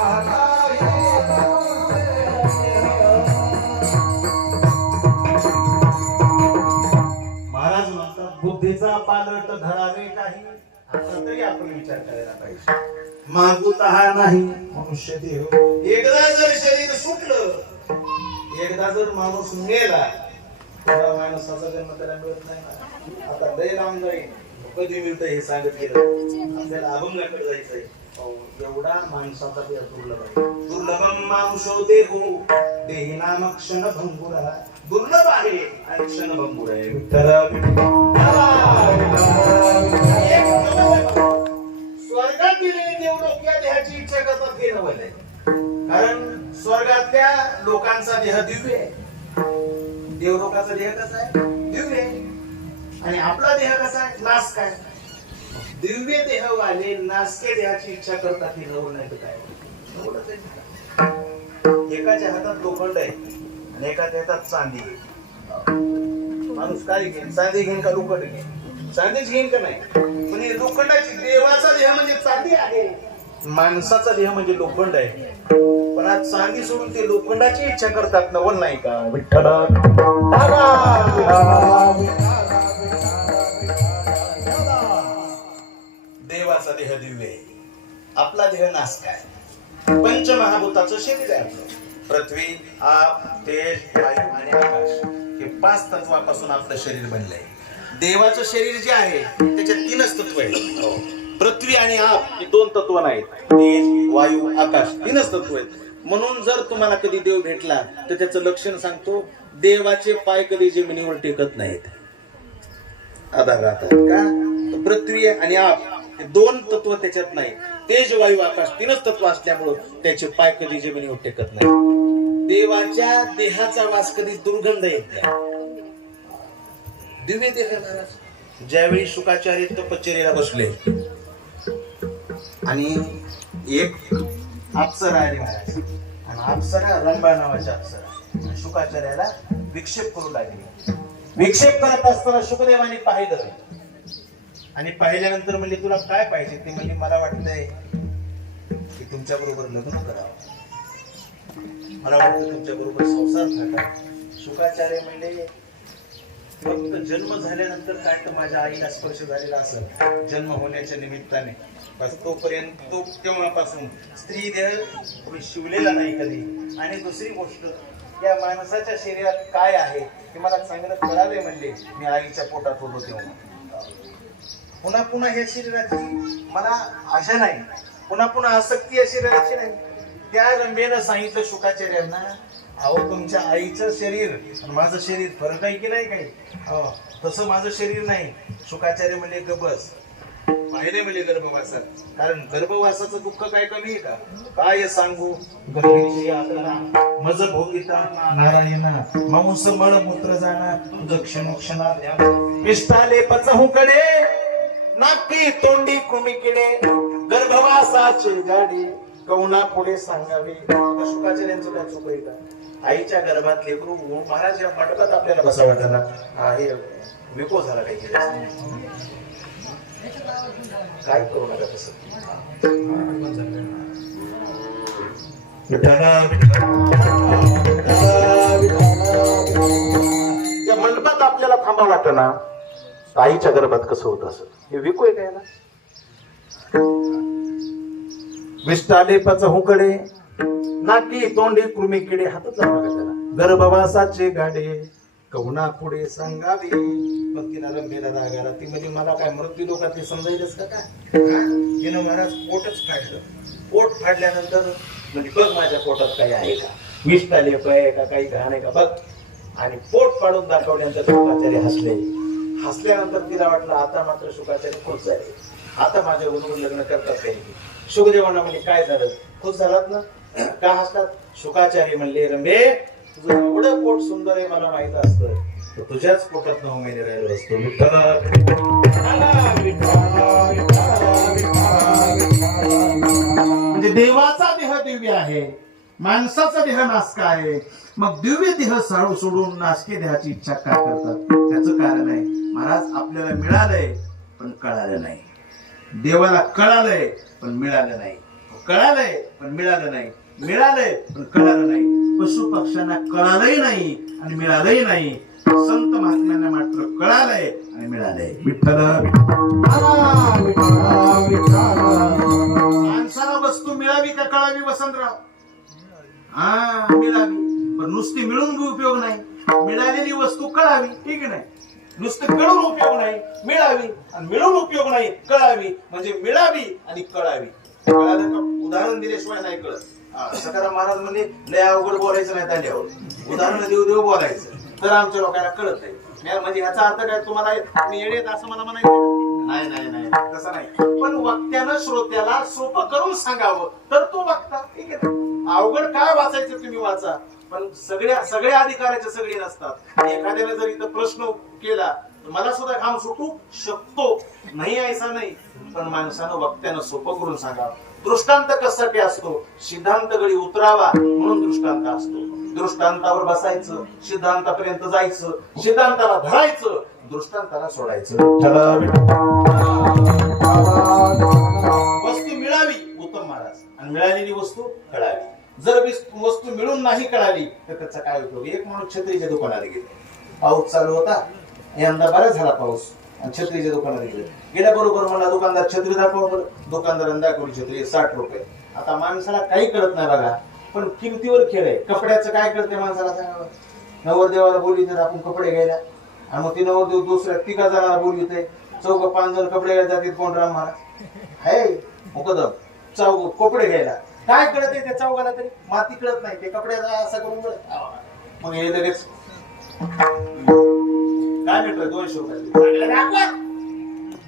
महाराज म्हणतात बुद्धीचा पालट धरावे काही. आता तरी आपण विचार करायला पाहिजे. मागुता हा नाही मनुष्य देह. एकदा जर शरीर सुटलं, एकदा जर माणूस मेला, पुन्हा माणसाचा जन्म त्याला मिळत नाही ना. आता लय लांब जाईल, कधी मिळतं हे सांगत गेलं. आपल्याला अभंगाकडे जायचंय. एवढा माणसाचा देह दुर्लभ आहे. दुर्लभम मानुषो देहो देही नाम क्षण भंगुरा. दुर्लभ आहे आणि क्षण भंगुर आहे. स्वर्गात गेलेले देव लोक या देहाची इच्छा करतात हे नवल आहे. कारण स्वर्गातल्या लोकांचा देह दिव्य आहे. देव लोकांचा देह कसा आहे? दिव्य आहे. आणि आपला देह कसा आहे? नासक आहे. दिव्य देहवाले नासके देहाची इच्छा करतात ही नवल नाही तर काय? नवलच आहे. एकाच्या हातात लोखंड आहे आणि एकाच्या हातात चांदी. माणूस काय घेईन? चांदी घेईन का लोखंड घेईन? चांदीच घेईन का नाही? पण हे लोखंडाची, देवाचा देह म्हणजे चांदी आहे, माणसाचा देह म्हणजे लोखंड आहे. पण आज चांदी सोडून ते लोखंडाची इच्छा करतात. नवल नाही का? विठ्ठल देवाचा देह दिव्य आहे, आपला देह नासक आहे. पंचमहाभूताचं शरीर आहे आपलं. पृथ्वी, आप, तेज, वायू आणि आकाश हे 5 तत्वापासून आपलं शरीर बनलंय. देवाचं शरीर जे आहे त्याच्यात 3च तत्व आहेत. पृथ्वी आणि आप ही 2 तत्व नाहीत. तेज, वायू, आकाश 3च तत्व आहेत. म्हणून जर तुम्हाला कधी देव भेटला तर त्याचं लक्षण सांगतो, देवाचे पाय कधी जमिनीवर टेकत नाहीत, आधार राहतात का? पृथ्वी आणि आप हे 2 तत्व त्याच्यात नाही. तेज, वायू, आकाश 3च तत्व असल्यामुळं त्याचे पाय कधी जमिनीवर टेकत नाही. देवाच्या देहाचा वास कधी दुर्गंध येत नाही. दिव्य देह महाराज. ज्यावेळी शुकाचार्य तपश्चर्येला बसले आणि एक अप्सरा आली महाराज, आणि अप्सरा रंभा नावाच्या अप्सरा शुकाचार्याला विक्षेप करू लागली. विक्षेप करत असताना शुकदेवाने पाहिलं आणि पाहिल्यानंतर म्हणजे तुला काय पाहिजे? ते म्हणजे मला वाटतंय की तुमच्या बरोबर लग्न करावं, मला वाटतं तुमच्या बरोबर संसार करावा. शुकाचार्य म्हणजे फक्त जन्म झाल्यानंतर काय तर माझ्या आईला स्पर्श झालेला असेल जन्म होण्याच्या निमित्ताने, बस तोपर्यंत तो तेव्हापासून स्त्री देह शिवलेला नाही कधी. आणि दुसरी गोष्ट, या माणसाच्या शरीरात काय आहे हे मला चांगलं कळावे म्हणजे मी आईच्या पोटात होतो तेव्हा. पुन्हा पुन्हा या शरीराची मला आशा नाही, पुन्हा पुन्हा आसक्ती या शरीराची नाही. त्या रंभेनं सांगितलं शुकाचार्यांना, अहो तुमच्या आईचं शरीर आणि माझं शरीर फरक आहे की नाही काही? तसं माझं शरीर नाही. शुकाचार्य म्हणजे गबस पाहिले म्हणजे गर्भवासात, कारण गर्भवासाचं दुःख काय कमी आहे का? काय सांगू गर्भेची यातना मज भोगिता नारायणा मांस मळ मूत्र जाणार तुझं क्षणोक्षणात पिष्टाले पचहुकडे नाकी तोंडी कुमिकिडे गर्भवासाचे गाडी कौना पुढे सांगावे. शुकाचार्यांचं काय चुक आहे का? आईच्या गर्भात लेकरू महाराज या मंडपात आपल्याला बसावं वाटला. हे विको झाला काही काय करू नका तसं. या मंडपात आपल्याला थांबावं वाटत ना, आईच्या गर्भात कसं होत असं? हे विको आहे काय ना? विष्टाले पचहुकडे नाकी तोंडी कृमी किडे हातात लावा त्याला गर्भवासाचे गाडे कवना पुढे सांगावे. पण तिला रंभेला राग आला. ती म्हणजे मला काय मृत्यू लोकातले समजायलंच का काय? तिनं महाराज पोटच फाडलं. पोट फाडल्यानंतर म्हणजे बघ माझ्या पोटात काही आहे का, विष्ठा लेप आहे का, काही घाण आहे का बघ. आणि पोट फाडून दाखवल्यानंतर शुकाचार्य हसले. हसल्यानंतर तिला वाटलं आता मात्र शुकाचार्य खुश झाले, आता माझ्या बरोबर लग्न करतात काही. शुकदेवांना म्हणजे काय झालं, खुश झालात ना, का हसतात? शुकाचार्य म्हणले रंभे तुझं एवढं पोट सुंदर आहे मला माहित असतं तर तुझ्याच पोटात 9 महिने राहिलो असतो. म्हणजे देवाचा देह दिव्य आहे, माणसाचा देह नासका आहे. मग दिव्य देह साळू सोडून नासके देहाची इच्छा का करतात? त्याचं कारण आहे महाराज आपल्याला मिळालंय पण कळालं नाही. देवाला कळालंय पण मिळालं नाही, कळालंय पण मिळालं नाही, मिळालंय पण कळालं नाही. पशु पक्ष्यांना कळालंही नाही आणि मिळालंही नाही. संत महात्म्यांना मात्र कळालंय आणि मिळालंय. विठ्ठल माणसाला वस्तू मिळावी का कळावी वसंतराव? मिळावी, पण नुसती मिळून उपयोग नाही. मिळालेली वस्तू कळावी, ठीक आहे नाही. नुसतं कळून उपयोग नाही, मिळावी आणि मिळून उपयोग नाही, कळावी. म्हणजे मिळावी आणि कळावी. कळालं का? उदाहरण दिल्याशिवाय नाही कळत. सकाराम महाराज म्हणजे लय अवघड बोलायचं नाही तांड्यावर, उदाहरण देऊ देऊ बोलायचं तर आमच्या लोकांना कळत नाही. म्हणजे याचा अर्थ काय तुम्हाला मी येडे असं मला म्हणायचं नाही, नाही नाही तसं नाही. पण वक्त्यानं श्रोत्याला सोपं करून सांगावं तर तो वक्ता, ठीक आहे ना. अवघड काय वाचायचं तुम्ही वाचा, पण सगळ्या अधिकाराचे सगळे नसतात. एखाद्याने जर इथं प्रश्न केला तर मला सुद्धा घाम सुटू शकतो, नाही ऐसा नाही. पण माणसानं वक्त्यानं सोपं करून सांगावं. दृष्टांत कशासाठी असतो? सिद्धांत गडी उतरावा म्हणून दृष्टांत असतो. दृष्टांतावर बसायचं, सिद्धांतापर्यंत जायचं, सिद्धांताला धरायचं, दृष्टांताला सोडायचं. वस्तू मिळावी उत्तम महाराज आणि मिळालेली वस्तू कळावी. जर वस्तू मिळून नाही कळाली तर त्याचा काय उपयोग? एक माणूस छत्रीच्या दुकानात गेले, पाऊस चालू होता, यंदा बराच झाला पाऊस, आणि छत्रीच्या दुकानात गेले. गेल्याबरोबर मला दुकानदार छत्री दाखवा. दुकानदारांनी दाखवली छत्री 60 रुपये. आता माणसाला काही कळत नाही बघा, पण किमतीवर खेळ आहे. कपड्याचं काय कळतंय माणसाला सांगावं? नवरदेवाला बोलली तर आपण कपडे घ्यायला, आणि मग ती नवरदेव दुसऱ्या 3 जणांना बोलवित, 4-5 जण कपडे घ्यायला जातील. कोण राम महाराज आहे मुकदम 4 कपडे घ्यायला. काय कळत आहे त्या 4 तरी? माती कळत नाही, ते कपड्याचा असं करून मग हे लगेच काय भेटलं 200 रुपये.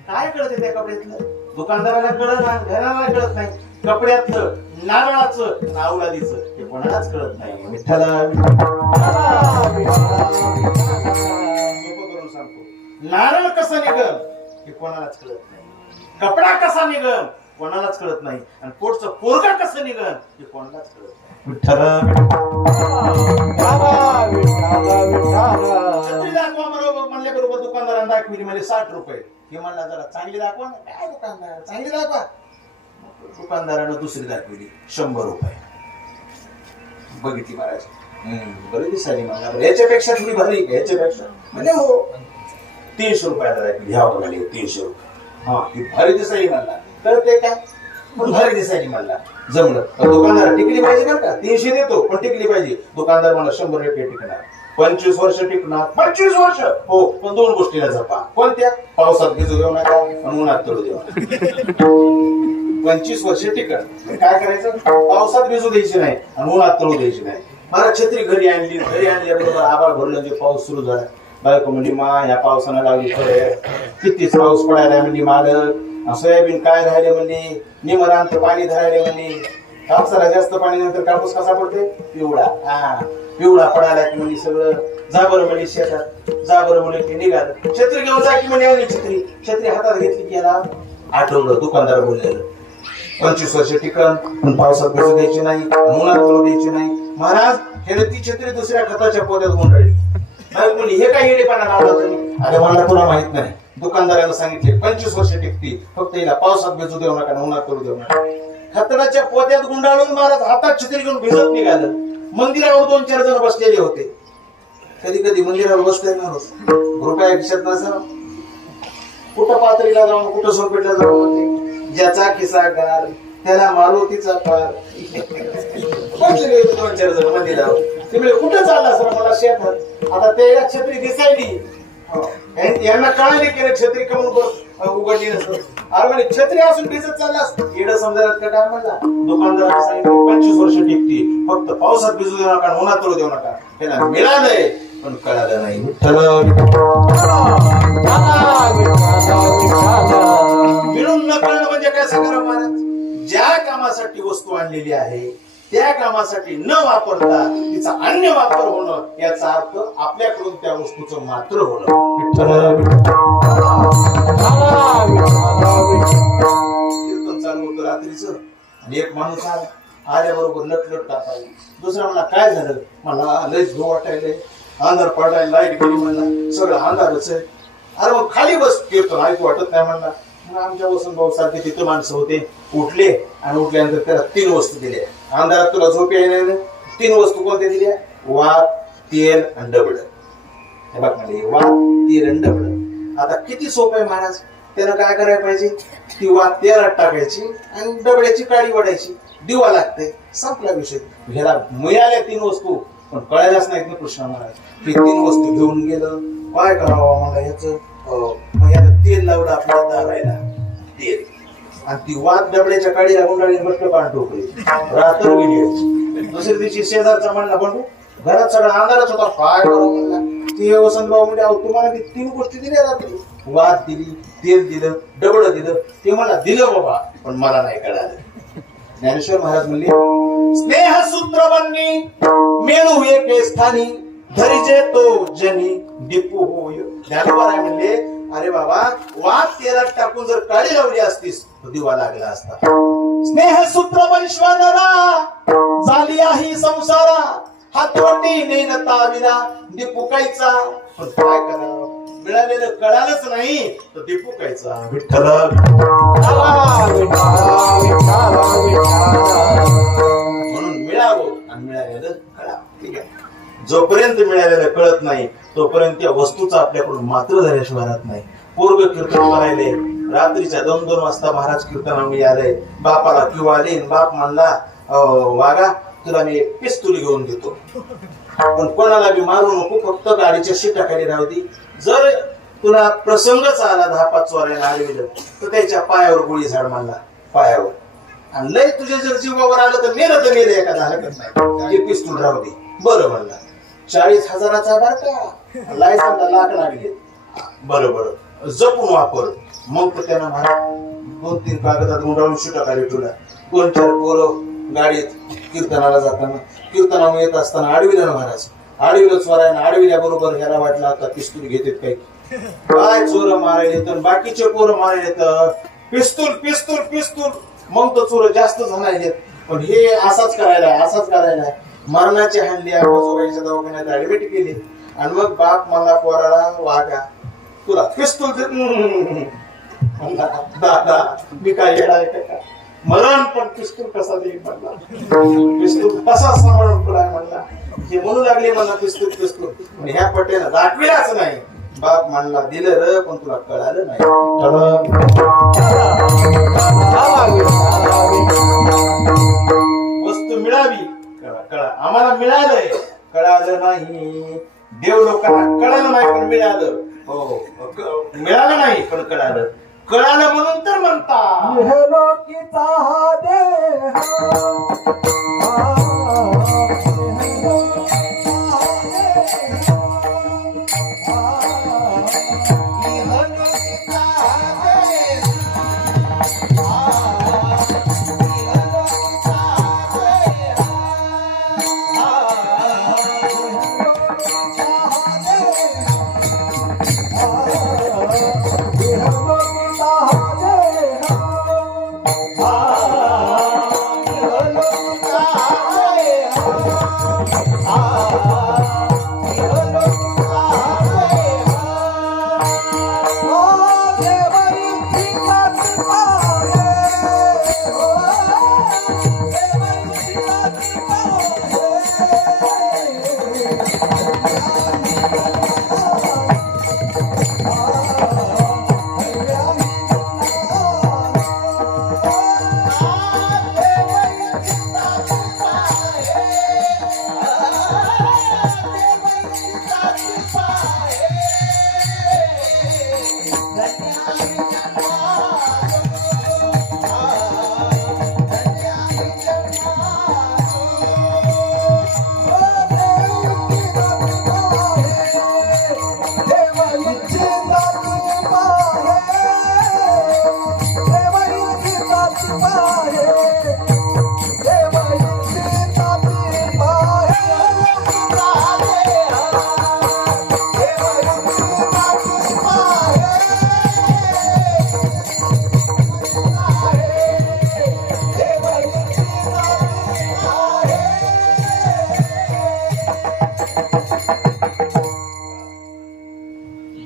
काय कळत त्या कपड्यातलं? दुकानदाराला कळत नाही, घराला कळत नाही. कपड्यातलं, नारळाचं, नावलादीचं हे कोणालाच कळत नाही. विठ्ठला सोपं करून सांगतो. नारळ कसा निघल हे कोणालाच कळत नाही. कपडा कसा निघल कोणालाच कळत नाही. आणि पोटचं पोरगा कसं निघल हे कोणालाच कळत नाही. विठ्ठला छत्री दाखवा बरोबर म्हणल्याबरोबर दुकानदारांना दाखविली म्हणजे 60 रुपये. हे म्हणला जरा चांगली दाखवा ना. काय दुकानदार चांगली दाखवा. दुकानदारानं दुसरी दाखविली 100 रुपये. बघितली महाराज, बरी दिसायली मला, याच्यापेक्षा थोडी भारी, याच्यापेक्षा म्हणजे हो 300 रुपयाला दाखविली. ह्या बघाली 300 रुपये. हा ती भारी दिसायली म्हणला, तर ते काय पण भारी दिसायली म्हणला. जमलं. दुकानदार टिकली पाहिजे बरं का, 300 देतो पण टिकली पाहिजे. दुकानदार मला 100 रुपये टिकणार, 25 वर्ष टिकणार. 25 वर्ष हो, पण 2 गोष्टीला जपा. कोणत्या? पावसात भिजू देऊ नका आणि उन्हात तळू देऊ नका. 25 वर्ष टिकण. काय करायचं? पावसात भिजू द्यायची नाही आणि उन्हात तळू द्यायची नाही. मला छत्री घरी आणल्याबरोबर आभाळ भरलं, जे पाऊस सुरू झाला. बायको म्हणजे मा या पावसानं लावली फळे, कितीच पाऊस पडायला म्हणजे मालक. सोयाबीन काय राहिले म्हणजे निमरांत पाणी धरायला म्हणजे. कापसाला जास्त पाणी नंतर कापूस कसा पडते? पिवळा. पिवळा पडायला की म्हणजे सगळं जा बरं म्हणजे शेतात, जा बरं म्हणजे ते निघालं. छत्री घेऊन जा की म्हणजे छत्री हातात घेतली की याला आठवलं दुकानदार बोललेलं 25 वर्ष टिकण, पण पावसात भिजू द्यायची नाही, उन्हात करू द्यायची नाही. महाराज हे ती छत्री दुसऱ्या खताच्या पोत्यात गुंडाळली. म्हणजे हे काय येडेपणा लावला तुम्ही? अरे मला तुला माहित नाही. दुकानदाराला सांगितले 25 वर्ष टिकती, फक्त हिला पावसात भिजू देऊ नका, उन्हात करू देऊ नका. खतडाच्या पोत्यात गुंडाळून महाराज हातात छत्री घेऊन भिजत निघालं. मंदिरावर 2-4 जण बसलेले होते. कधी कधी मंदिरावर बसले माणूस रुपया खिशात नसा, कुठं पातळीला जाऊन कुठं सोनपेठला जाऊन, ज्याचा खिसा गार त्याला मारुतीचा पार. बसलेले 2-4 जण मंदिरावर. ते म्हणजे कुठं चालला सर मला शेतात आता ते छत्री दिसायली यांना कळाले की छत्री कमून उघडली नसतं अरे म्हणजे छत्री असून भिजत चाललास येडं समजायला का काय म्हणला दुकानदाराने सांगितलं 25 वर्ष टिकती फक्त पावसात भिजू देऊ नका उन्हात तोडू देऊ नका त्याला मिळालंय पण कळालं नाही मिळून न कळणं म्हणजे काय सांगा महाराज ज्या कामासाठी वस्तू आणलेली आहे त्या कामासाठी न वापरता तिचा अन्य वापर होणं याचा अर्थ आपल्याकडून त्या वस्तूचं मात्र होणं कीर्तन चालू होतं रात्रीचं आणि एक माणूस आल्याबरोबर लटलट टाकायला दुसरा म्हणला काय झालं मला लयच भो वाटायलंय अंधार पडायला लाईट गेली म्हणला सगळं अंधारच आहे अरे मग खाली बस कीर्तन ऐकू वाटत नाही म्हणला मग आमच्या वसंत भाऊ सारखे तिथे माणसं होते उठले आणि उठल्यानंतर त्याला 3 वस्तू दिल्या अंधारात तुला झोप येणार 3 वस्तू कोणत्या दिल्या वात तेल आणि डबड हे बघ म्हणजे वात तेल आणि डबड आता किती सोपं आहे महाराज त्यानं काय करायला पाहिजे ती वात तेलात टाकायची आणि डबड्याची काडी वडायची दिवा लागते संपला विषय ह्याला मिळाल्या 3 वस्तू पण कळायलाच नाहीत ना कृष्ण महाराज ते 3 वस्तू घेऊन गेलं काय करावं मला ह्याचं तेल लावलं आपल्याला दारायला तेल आणि ती वात डबड्याच्या काडीला गुंडाळी बसलं काढ टोकली रात्र गेली दुसऱ्या दिवशी शेजारचा म्हणला बंडू घरात सगळा अंधारच होता काय करावं म्हणला ती वसंत भाऊ म्हणजे तुम्हाला ती 3 गोष्टी दिल्या रात्री वात दिली तेल दिलं डबड दिलं ते मला दिलं बाबा पण मला नाही कळालं ज्ञानेश्वर महाराज म्हणले स्नेह सूत्र बन्नी मेळू एके स्थानी धरिजे तो जनी दीपू होय ज्ञानोबा म्हणले अरे बाबा वात तेलात टाकून जर काळी लावली असतीस तर दिवा लागला असता स्नेह सूत्र वैश्वानरा झाली आहे संसारा हातवटी नेनता विना दीपू कायचा पण काय करावं मिळालेलं कळालंच नाही तर दीपू कायचा विठ्ठल म्हणून मिळावं आणि मिळालेलं कळावं ठीक आहे जोपर्यंत मिळालेलं कळत नाही तोपर्यंत त्या वस्तूचा आपल्याकडून मात्र झाल्याशिवाय राहत नाही पूर्व कीर्तन करायले रात्रीच्या 2-2 वाजता महाराज कीर्तनामध्ये आले बापाला किंवा आले बाप म्हणला वागा तुला मी पिस्तूल घेऊन देतो पण कोणाला बी मारू नको फक्त गाडीच्या शिटाखाली राहू दे जर तुला प्रसंगच आला 10-5 चोरायला आलेलं तर त्याच्या पायावर गोळी झाड मारला पायावर आणि लय तुझ्या जर जीवावर आलं तर मेलं एखादा हरकत नाही ते पिस्तूल राहू दे बरं म्हणला 40,000चा बार का लायसनला लाख लागले बरं जपून वापर मग तर त्यांना महाराज 2-3 कागदात गुंडाळून शिटाखाली ठेवला 2-4 पोरं गाडीत कीर्तनाला जाताना कीर्तनावर येत असताना आडविला महाराज आडविलं चोरायला आडविल्या बरोबर ह्याला वाटलं आता पिस्तूल घेतात काही काय चोर मारायला तर बाकीचे पोरं मारायला तर पिस्तूल पिस्तूल पिस्तूल मग तो चोर जास्त जणायले पण हे असाच करायला मरणाची हांडली आजोबाईच्या दवाखान्यात ऍडमिट केली आणि मग बाप मला पोराला वागा तुला पिस्तूल दादा मी काय येणार का मरण पण पिस्तूल कसा देईल म्हणला पिस्तूल कसा सांभाळून पुढे म्हणला हे म्हणू लागले मला पिस्तूल पिस्तूल पण ह्या पटेला दाखविलाच नाही बाप म्हणला दिलं र पण तुला कळालं नाही वस्तू मिळावी कळा आम्हाला मिळालंय कळालं नाही देव लोकांना कळालं नाही पण मिळालं हो मिळालं नाही पण कळालं म्हणून तर म्हणता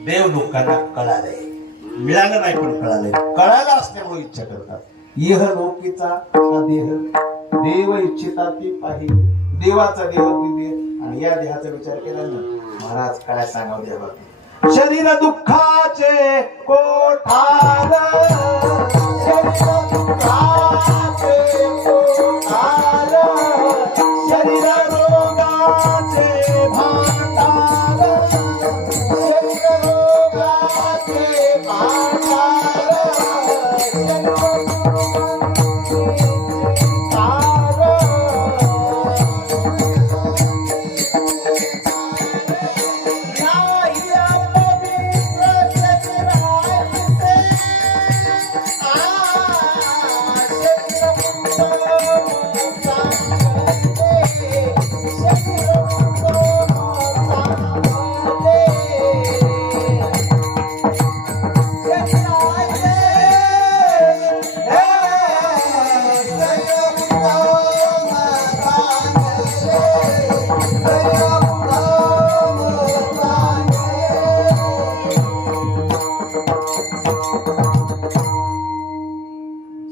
देव लोकांना कळालंय, मिळालं नाही पण कळालंय, कळायला असल्यामुळे इच्छा करतात. इह लोकीचा हा देह देव इच्छिता ती पाहिजे, देवाचा देह दिले आणि या देहाचा विचार केला ना महाराज काय सांगावं देवा. शरीर दुःखाचे कोठार, शरीर दुःखाचे कोठार, शरीर रोगाचे भांडार, शरीर रोगाचे भांडार,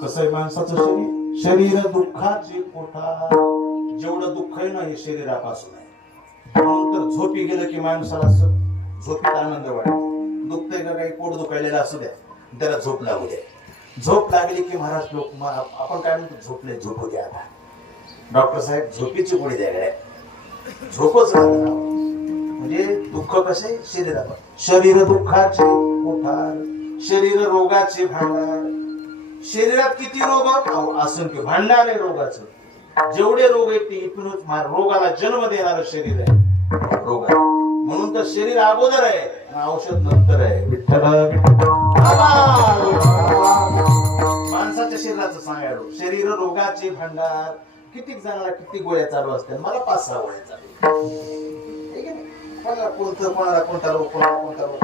कसं आहे माणसाचं शरीर, शरीर दुःखाचे कोठार. जेवढं दुःख आहे ना हे शरीरापासून आहे. म्हणून तर झोपी गेलं की माणसाला झोपीत आनंद वाटतो. दुखतंय का काही पोट दुखायलेलं असू द्या, त्याला झोप लागू द्या. झोप लागली की महाराज लोक आपण काय म्हणतो झोपले झोपू द्या. आता डॉक्टर साहेब झोपीची गोळी द्यायला झोपच म्हणजे दुःख कसे शरीरावर. शरीर दुःखाचे कोठार, शरीर रोगाचे भांडार. शरीरात किती रोग असंख्य भांडार आहे रोगाचं. जेवढे रोग आहेत ते इथूनच रोगाला जन्म देणारं शरीर आहे रोग. म्हणून तर शरीर अगोदर आहे आणि औषध नंतर आहे. विठ्ठल माणसाच्या शरीराचं सांगायलो. शरीर रोगाचे भांडार. किती जणांना किती गोळ्या चालू असतात. मला 5-6 गोळ्या चालू. कोणाला कोणता रोग, कोणता रोग,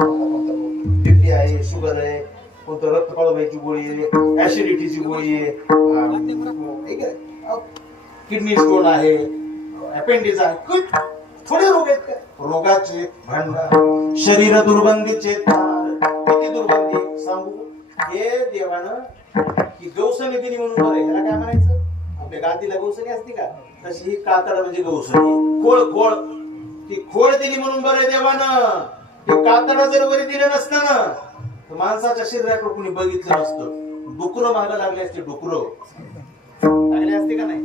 बीपी आहे, शुगर आहे, कोणतं रक्त काळवायची गोळी आहे, ऍसिडिटीची गोळी आहे, किडनी स्टोन आहे, अपेंडिक्स आहे. थोडे रोग आहेत का? रोगाचे भांडार. शरीर दुर्गंधीचे तार. किती दुर्गंधी सांगू. हे देवानं की गौसनी दिली म्हणून बरं. ह्याला काय म्हणायचं, आपल्या गादीला गौसनी असते का तशी ही कातड म्हणजे गौसनी. खोळ खोळ ती खोळ दिली म्हणून बरं देवानं. ते कातड जर वरी दिलं नसतं ना तर माणसाच्या शरीराकडे कोणी बघितलं नसतं. डुकरं मागं लागले असते, डुकरं लागले असते का नाही.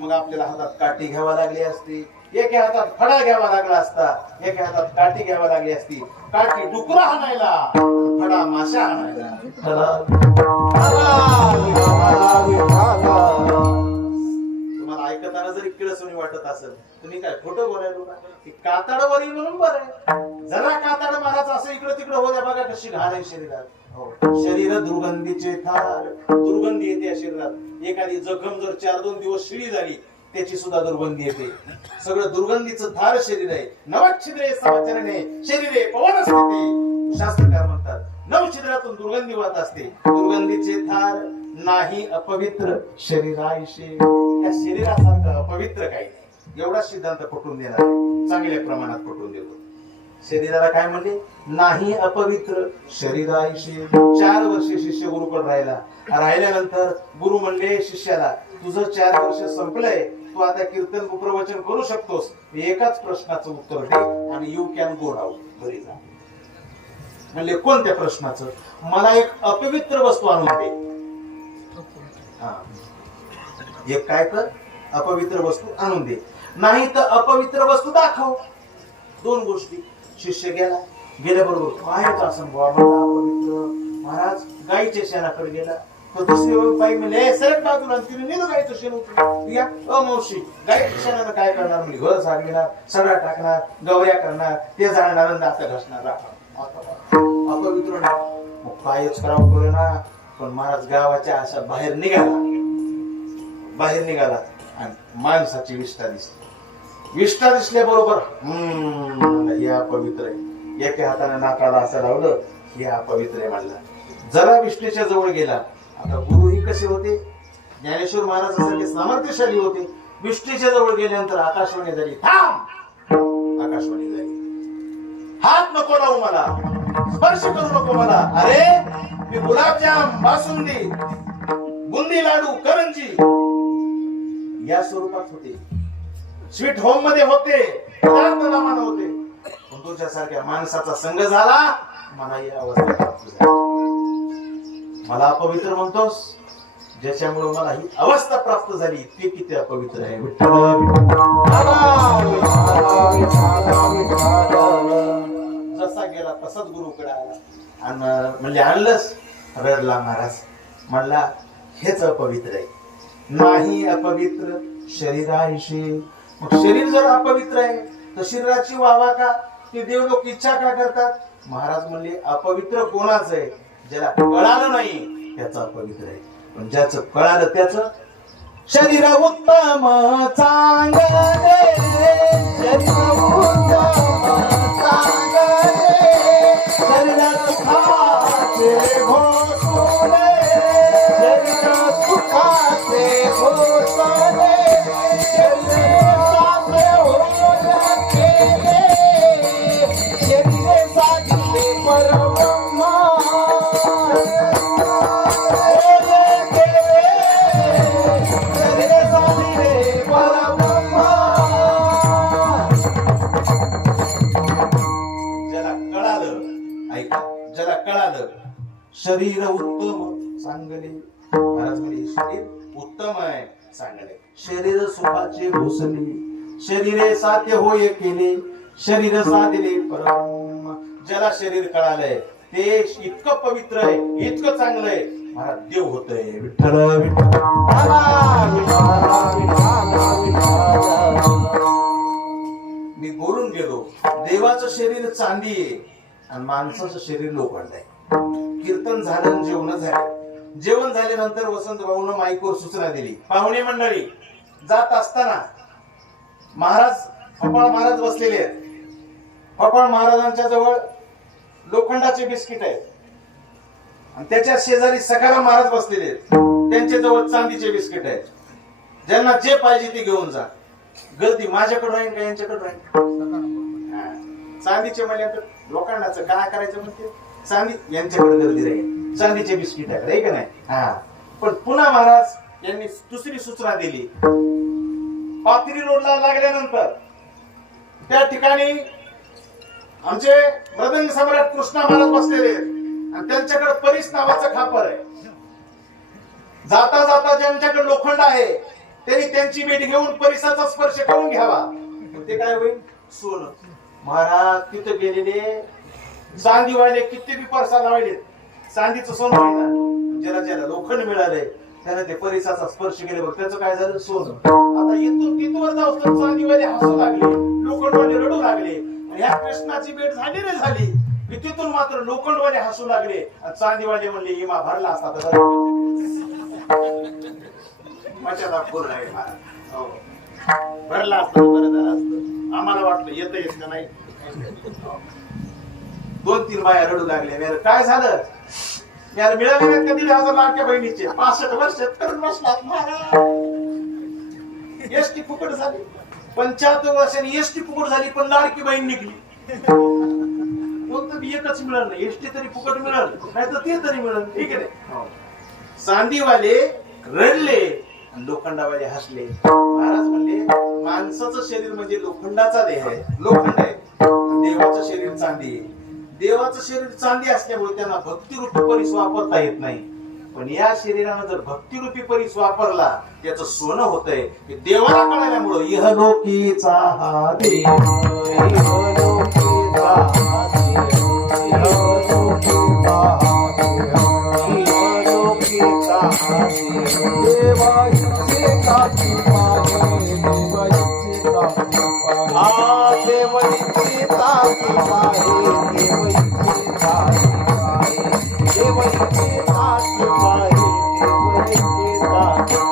मग आपल्याला हातात काठी घ्यावा लागली असती, एका हातात फडा घ्यावा लागला असता, एका हातात काठी घ्यावा लागली असती. काठी डुकरं हाणायला, फडा माशा हाणायला. तुम्हाला ऐकताना जरी किळसवणी वाटत असेल तुम्ही काय खोटं बोलायलो का. कातडवरी म्हणून बरं. जरा कातड मारायचं असं इकडं तिकडं होत्या बघा कशी घाण आहे शरीरात. शरीर दुर्गंधीचे थार. दुर्गंधी येते या शरीरात. एखादी जखम जर 4-2 दिवस शिळी झाली त्याची सुद्धा दुर्गंधी येते. सगळं दुर्गंधीचं थार शरीर आहे. नवच्छिद्रे समाचरणे शरीरे पवन असते. शास्त्रकार म्हणतात 9 छिद्रातून दुर्गंधी वाहत असते. दुर्गंधीचे थार नाही अपवित्र शरीरायशे. या शरीरासारखं अपवित्र काही नाही. एवढा सिद्धांत पटवून देणार चांगल्या प्रमाणात पटवून देतो. शरीराला काय म्हणले, नाही अपवित्र शरीरायशे. 4 वर्ष शिष्य गुरुकडे राहिल्यानंतर गुरु म्हणले शिष्याला तुझं 4 वर्ष संपलंय, तू आता कीर्तन प्रवचन करू शकतोस. एकाच प्रश्नाचं उत्तर दे आणि यू कॅन गो नाऊ. घरी जा. म्हणले कोणत्या प्रश्नाचं. मला एक अपवित्र वस्तू आणून दे. एक काय कर, अपवित्र वस्तू आणून दे. नाही तर अपवित्र वस्तू दाखव. 2 गोष्टी. शिष्य गेल्याबरोबर पाहायचं असं अपवित्र. महाराज गाईच्या शेणाकडे गेला तर दुसरी बाई म्हणजे सरळ बाजूला तिने नेलं गाईचं शेण उचलून. या मावशी गाईच्या शेणानं काय करणार म्हणजे घर सारविणार, सडा टाकणार, गवऱ्या करणार, ते जाणणार आणि दात घासणार. अपवित्र नाही. मग कायच करावं करू ना. पण महाराज गावाच्या अशा बाहेर निघाला आणि माणसाची विष्ठा दिसली. विष्ठा दिसल्याबरोबर हे अपवित्र आहे. एका हाताने नाकाला असं लावलं, हे अपवित्र आहे म्हणला. जरा विष्ठेच्या जवळ गेला. आता गुरु ही कसे होते, ज्ञानेश्वर महाराजांसारखे सामर्थ्यशाली होते. विष्ठेच्या जवळ गेल्यानंतर आकाशवाणी झाली. थांब. आकाशवाणी झाली. हात नको लावू मला. स्पर्श करू नको मला. अरे मी गुलाबजाम, बासुंदी, बुंदी लाडू, करंजी या स्वरूपात होते. स्वीट होम मध्ये होते, पदार्थ नामानं होते. पण तुझ्यासारख्या माणसाचा संग झाला, मला या अवस्था प्राप्त झाली. मला अपवित्र म्हणतोस, ज्याच्यामुळे मला ही अवस्था प्राप्त झाली ते किती अपवित्र आहे. जसा गेला तसाच गुरुकडे आला आणि म्हणजे आणलंस. रडला महाराज, म्हणला हेच अपवित्र आहे. नाही अपवित्र शरीराशी. मग शरीर जर अपवित्र आहे तर शरीराची वावा का, ते देव लोक इच्छा का करतात. महाराज म्हणले अपवित्र कोणाच आहे, ज्याला कळालं नाही त्याचं अपवित्र आहे. पण ज्याचं कळालं त्याचं शरीर उत्तम चांगले. शरीर उत्तम चांगले, शरीर सुखाचे घोषले. शरीर सुखाचे घोषले, शरीर साचे होय केले. शरीर साचे परब्रह्मा. ज्याला कळालं शरीर उत्तम चांगले. महाराज म्हणजे शरीर उत्तम आहे चांगले. शरीर सुखाचे भोसले, शरीरे साध्य होय केले. शरीर साधले परम. ज्याला शरीर कळालंय ते इतकं पवित्र आहे, इतकं चांगलं आहे. महाराज देव होतय. विठ्ठल विठ्ठल. मी बोलून गेलो, देवाचं शरीर चांदी आहे आणि माणसाचं शरीर लोखंड आहे. कीर्तन झालं, जेवण झालं. जेवण झाल्यानंतर वसंत भाऊनं माईकवर सूचना दिली. पाहुणे मंडळी जात असताना महाराज फपाळ महाराज बसलेले आहेत. फपाळ महाराजांच्या जवळ लोखंडाचे बिस्किट आहेत आणि त्याच्या शेजारी सखाराम महाराज बसलेले आहेत. त्यांच्या जवळ चांदीचे बिस्किट आहेत. ज्यांना जे पाहिजे ते घेऊन जा. गर्दी माझ्याकडे राहील का यांच्याकडे राहील. चांदीचे म्हणल्यानंतर लोखंडाचं काय करायचं म्हणते, चांदी यांच्याकडे गर्दी राहील. चांदीचे बिस्किट आहे का नाही. हा, पण पुन्हा महाराज यांनी दुसरी सूचना दिली. पाथरी रोडला लागल्यानंतर त्या ठिकाणी आमचे मृदंग सम्राट कृष्णा महाराज बसलेले आणि त्यांच्याकडे परीस नावाचं खापर आहे. जाता जाता ज्यांच्याकडे लोखंड आहे त्यांनी त्यांची भेट घेऊन परिसाचा स्पर्श करून घ्यावा. ते काय होईल, सोनं. महाराज तिथे गेलेले चांदीवाले किती बी परसा लावले, चांदीचं सोनं होईना. ज्याला ज्याला लोखंड मिळालंय त्याने ते परिसाचा स्पर्श केले, बघ त्याचं काय झालं, सोनं. आता इथून तिथवर जाऊ चांदीवाले हसू लागले, लोखंडवाले रडू लागले. ह्या कृष्णाची भेट झाली रे झाली. तिथून मात्र लोखंडवाले हसू लागले आणि चांदीवाले म्हणले इमा भरला असता तर मचादा पूर्ण आहे. भरला असता बरं झालं असतं. आम्हाला वाटलं येतं येत का नाही. 2-3 बाया रडू लागल्या. काय झालं, याला मिळाले नाहीत का 1,500 लाडक्या बहिणीचे. 65 वर्षात करून बसलात. एसटी फुकट झाली. 75 वर्षांनी एसटी फुकट झाली पण लाडकी बहीण निघली. कोणतं बी एकच मिळालं नाही. एसटी तरी फुकट मिळालं, नाही तर ते तरी मिळालं. ठीक आहे. चांदीवाले रडले आणि लोखंडावाले हसले. महाराज म्हणले माणसाचं शरीर म्हणजे लोखंडाचा देह आहे, लोखंड आहे. देवाचं शरीर चांदी आहे. देवाचं शरीर चांदी असल्यामुळे त्यांना भक्तिरूपी परीस वापरता येत नाही. पण या शरीरानं जर भक्तिरूपी परीस वापरला त्याचं सोनं होतंय. देवाला कळाल्यामुळं इहलोकीचा हा देव, इहलोकीचा हा देव, इहलोकीचा हा देव, इहलोकीचा हा देव. देवा इच्छे काठी पाहे, देवा इच्छे काठी पाहे, देव इच्छे काठी पाहे, देव इच्छे काठी पाहे, देव इच्छे काठी पाहे, देव इच्छे काठी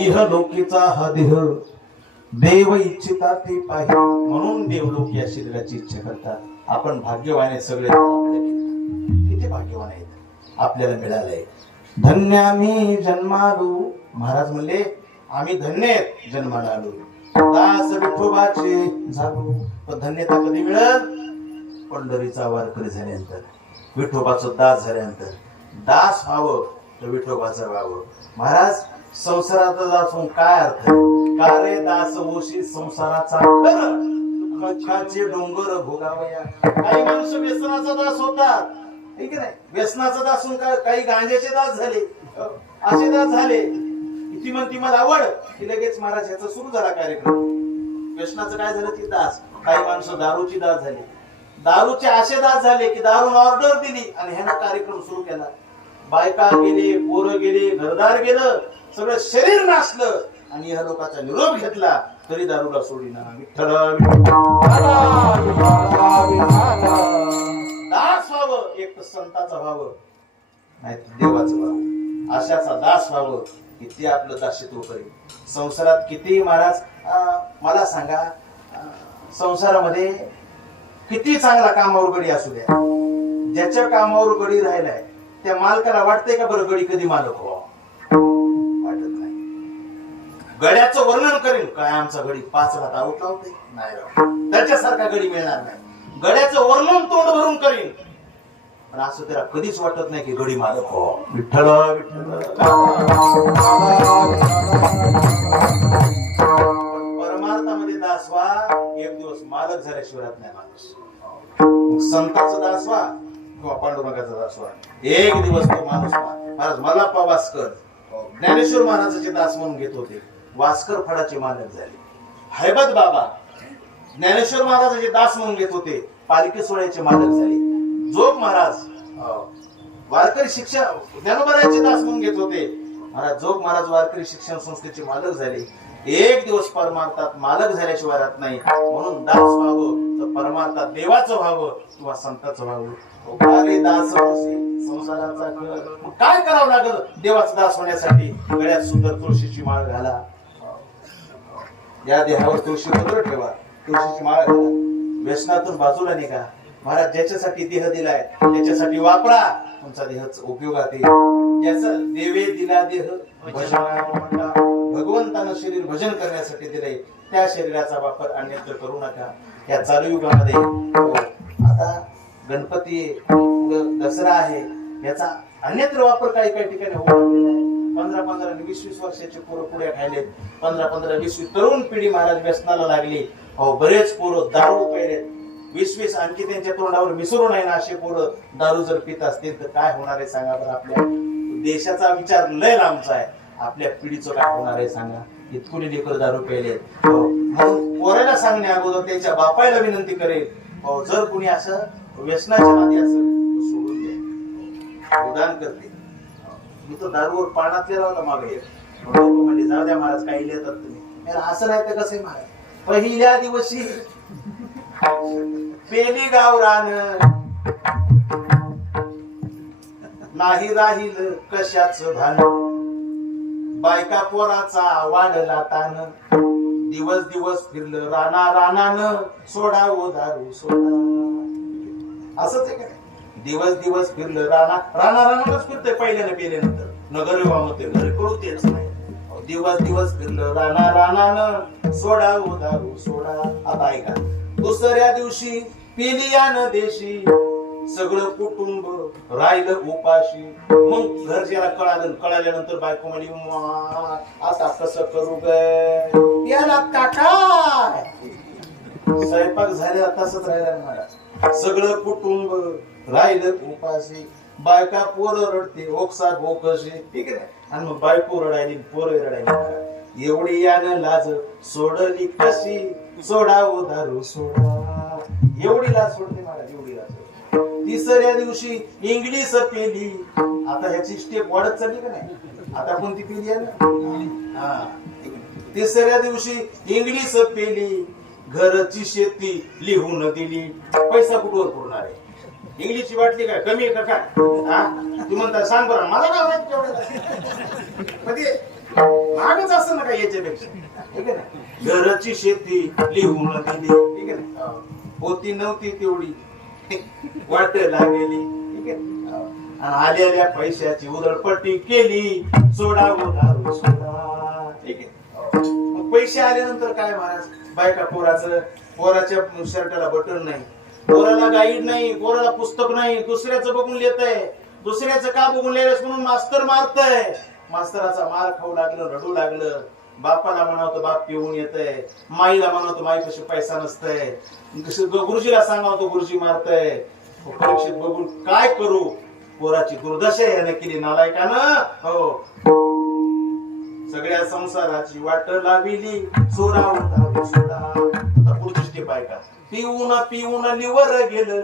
इहलोकीचा हा देह देव इच्छिता ते पाहिजे म्हणून देवलोक या शरीराची इच्छा करतात. आपण भाग्यवान आहे सगळे. किती भाग्यवान आहेत आपल्याला मिळालंय. धन्य आम्ही जन्मालो. महाराज म्हणले आम्ही धन्य आहेत जन्माला आलो. दास विठोबाचे झालो. पण धन्यता कधी मिळत? पंढरीचा वारकरी झाल्यानंतर, विठोबाचं दास झाल्यानंतर. दास व्हावं तर विठोबाचं व्हावं. महाराज संसाराचा दास होऊन काय अर्थ? का रे दास होशी संसाराचा कर, दुःखाचे डोंगर भोगावया. काही माणसं व्यसनाचा दास होतात, ठीक आहे. व्यसनाचा दास होऊन काही गांजाचे दास झाले, असे दास झाले. ती म्हणती मला आवड की लगेच महाराज याचा सुरू झाला कार्यक्रम. व्यसनाचं काय झालं की दास. काही माणसं दारूची दास झाली, दारूचे असे दास झाले की दारून ऑर्डर दिली आणि ह्यानं कार्यक्रम सुरू केला. बायका गेले, पोरं गेले, घरदार गेलं, सगळं शरीर नाचलं आणि ह्या लोकांचा निरोप घेतला तरी दारूला सोडीना. विठ्ठल दास व्हावं, एक तर संताचा व्हावं, नाही देवाचं व्हावं. अशाचा दास व्हावं की ते आपलं दासित्व करेल. संसारात किती महाराज मला सांगा, संसारामध्ये किती चांगला कामावर गडी असू द्या, ज्याच्या कामावर गडी राहिलाय त्या मालकाला वाटतंय का बरं गडी कधी मालक व्हावा? वाटत नाही. गड्याचं वर्णन करेन काय आमचा गडी 5 रात आऊट लावते नाही राव, त्याच्यासारखा गडी मिळणार नाही. गड्याचं वर्णन तोंड भरून करीन पण असं त्याला कधीच वाटत नाही की गडी मालक व्हावा. विठ्ठल परमार्थामध्ये दास व्हा, एक दिवस मालक झाल्याशिवाय राहत नाही माणूस. संताचा दास व्हा किंवा पांडुरंगाचा दास व्हा, एक दिवस तो माणूस व्हा. महाराज मल्लाप्पा वास्कर ज्ञानेश्वर महाराजाचे दास म्हणून घेत होते, वास्कर फडाचे मालक झाले. हैबत बाबा ज्ञानेश्वर महाराजाचे दास म्हणून घेत होते, पालखी सोहळ्याचे मालक झाले. जोग महाराज वारकरी शिक्षण ज्ञानोबराचे दास म्हणून घेत होते. महाराज जोग महाराज वारकरी शिक्षण संस्थेचे मालक झाले. एक दिवस परमार्थात मालक झाल्याशिवाय राहत नाही. म्हणून दास व्हावं तर परमार्थात देवाचं व्हावं किंवा संताचं व्हावं. दास संसाराचा काय करावं लागल देवाचा दास होण्यासाठी? गळ्यात सुंदर तुळशीची माळ घाला, या देहावर तुळशी पत्र ठेवा, तुळशीची माळ घाला, व्यसनातून बाजूला निघा. महाराज ज्याच्यासाठी देह दिलाय त्याच्यासाठी वापरा, तुमचा देह उपयोगात येईल. ज्याचा देवे दिला देह भगवंतानं शरीर भजन करण्यासाठी दिले, त्या शरीराचा वापर अन्यत्र करू नका. या चालू युगामध्ये आता गणपती दसरा आहे, याचा अन्यत्र वापर काही काही ठिकाणी होऊ लागलेला आहे. 15-15 आणि 20-20 वर्षाचे पोरं पुढे खायलेत. 15-15, 20 तरुण पिढी महाराज व्यसनाला लागली. बरेच पोरं दारू पेलेत. 20-20 आणखी त्यांच्या तोंडावर मिसरू नये ना असे पोरं दारू जर पित असतील तर काय होणार आहे सांगा बरं? आपल्या देशाचा विचार लय लांबचा आहे, आपल्या पिढीचं काय होणार आहे सांगा? इतकुली लेकर दारू पेलेत. म्हणून पोराला सांगण्या अगोदर त्यांच्या बापायला विनंती करेल, जर कुणी असं व्यसनाच्या नादी असेल सोडून द्या, उदान करते. मी तो दारूवर पाण्यातले राहता मागे म्हणजे जाऊ द्या महाराज काही लिहितात तुम्ही. असं नाही तर कसं महाराज? पहिल्या दिवशी पेली गावरान नाही राहील कशाच भान, बायका पोराचा वाढला तान, दिवस दिवस फिरलं राना रानानं, सोडावं दारू सोडा. असंच आहे का? दिवस दिवस फिरलं राना रानानच फिरतंय पहिल्यानं पेल्यानंतर. नगर होते घरी करू तेच नाही. दिवस दिवस फिरलं राना रानानं, सोडावं दारू सोडा. आता ऐका, दुसऱ्या दिवशी पेलियानं देशी, सगळं कुटुंब राहिलं उपाशी. मग घरच्याला कळाल्यानंतर बायको म्हणे आता कसं करू ग याला काय? स्वयंपाक झाला तसंच राहिला मला. सगळं कुटुंब राहिलं उपाशी. बायका पोरं रडते ओकसा बोकशी ठीक आहे ना, आणि मग बायको रडायली पोरं रडायली. एवढी यानं लाज सोडली कशी सोडावं दारू सोडा. एवढी लाज सोडते महाराज, एवढी लाज. तिसऱ्या दिवशी इंग्लिश पेली. आता ह्याची स्टेप वाढत चालली का नाही, आता कोणती पेली आहे ना. हा, तिसऱ्या दिवशी इंग्लिश पेली. घरची शेती लिहून दिली. पैसा कुठवर पुरणार आहे. इंग्लिशची वाटली काय कमी आहे का काय? तू म्हणता सांग बरं, मला काय माहिती तेवढं मागच असं ना काय याच्यापेक्षा, ठीक आहे ना. घरची शेती लिहून दिली, ठीक आहे ना. होती नव्हती तेवढी वाट लागेली, ठीक आहे. आणि आलेल्या पैशाची उधळपट्टी केली. सोडावं दारू सोडा, ठीक आहे. मग पैसे आल्यानंतर काय महाराज, बायका पोराच्या शर्टाला बटन नाही, पोराला गाईड नाही, पोराला पुस्तक नाही, दुसऱ्याचं बघून लिहितंय. दुसऱ्याचं का बघून लिहिलंस म्हणून मास्तर मारतय. मास्तराचा मार खाऊ लागलं, रडू लागलं. बापाला म्हणावतो बाप पिऊन येतय, माईला म्हणावतो माई कशी पैसा नसतंय, गुरुजीला सांगावतो गुरुजी मारतय. परीक्षेत बघून काय करू, पोराची दुर्दशा याने केली नालायकानं. हो, सगळ्या संसाराची वाट लाविली. सोडावं सोडा. आता पुढची स्टेप आहे का, पिऊन लिव्हर गेलं.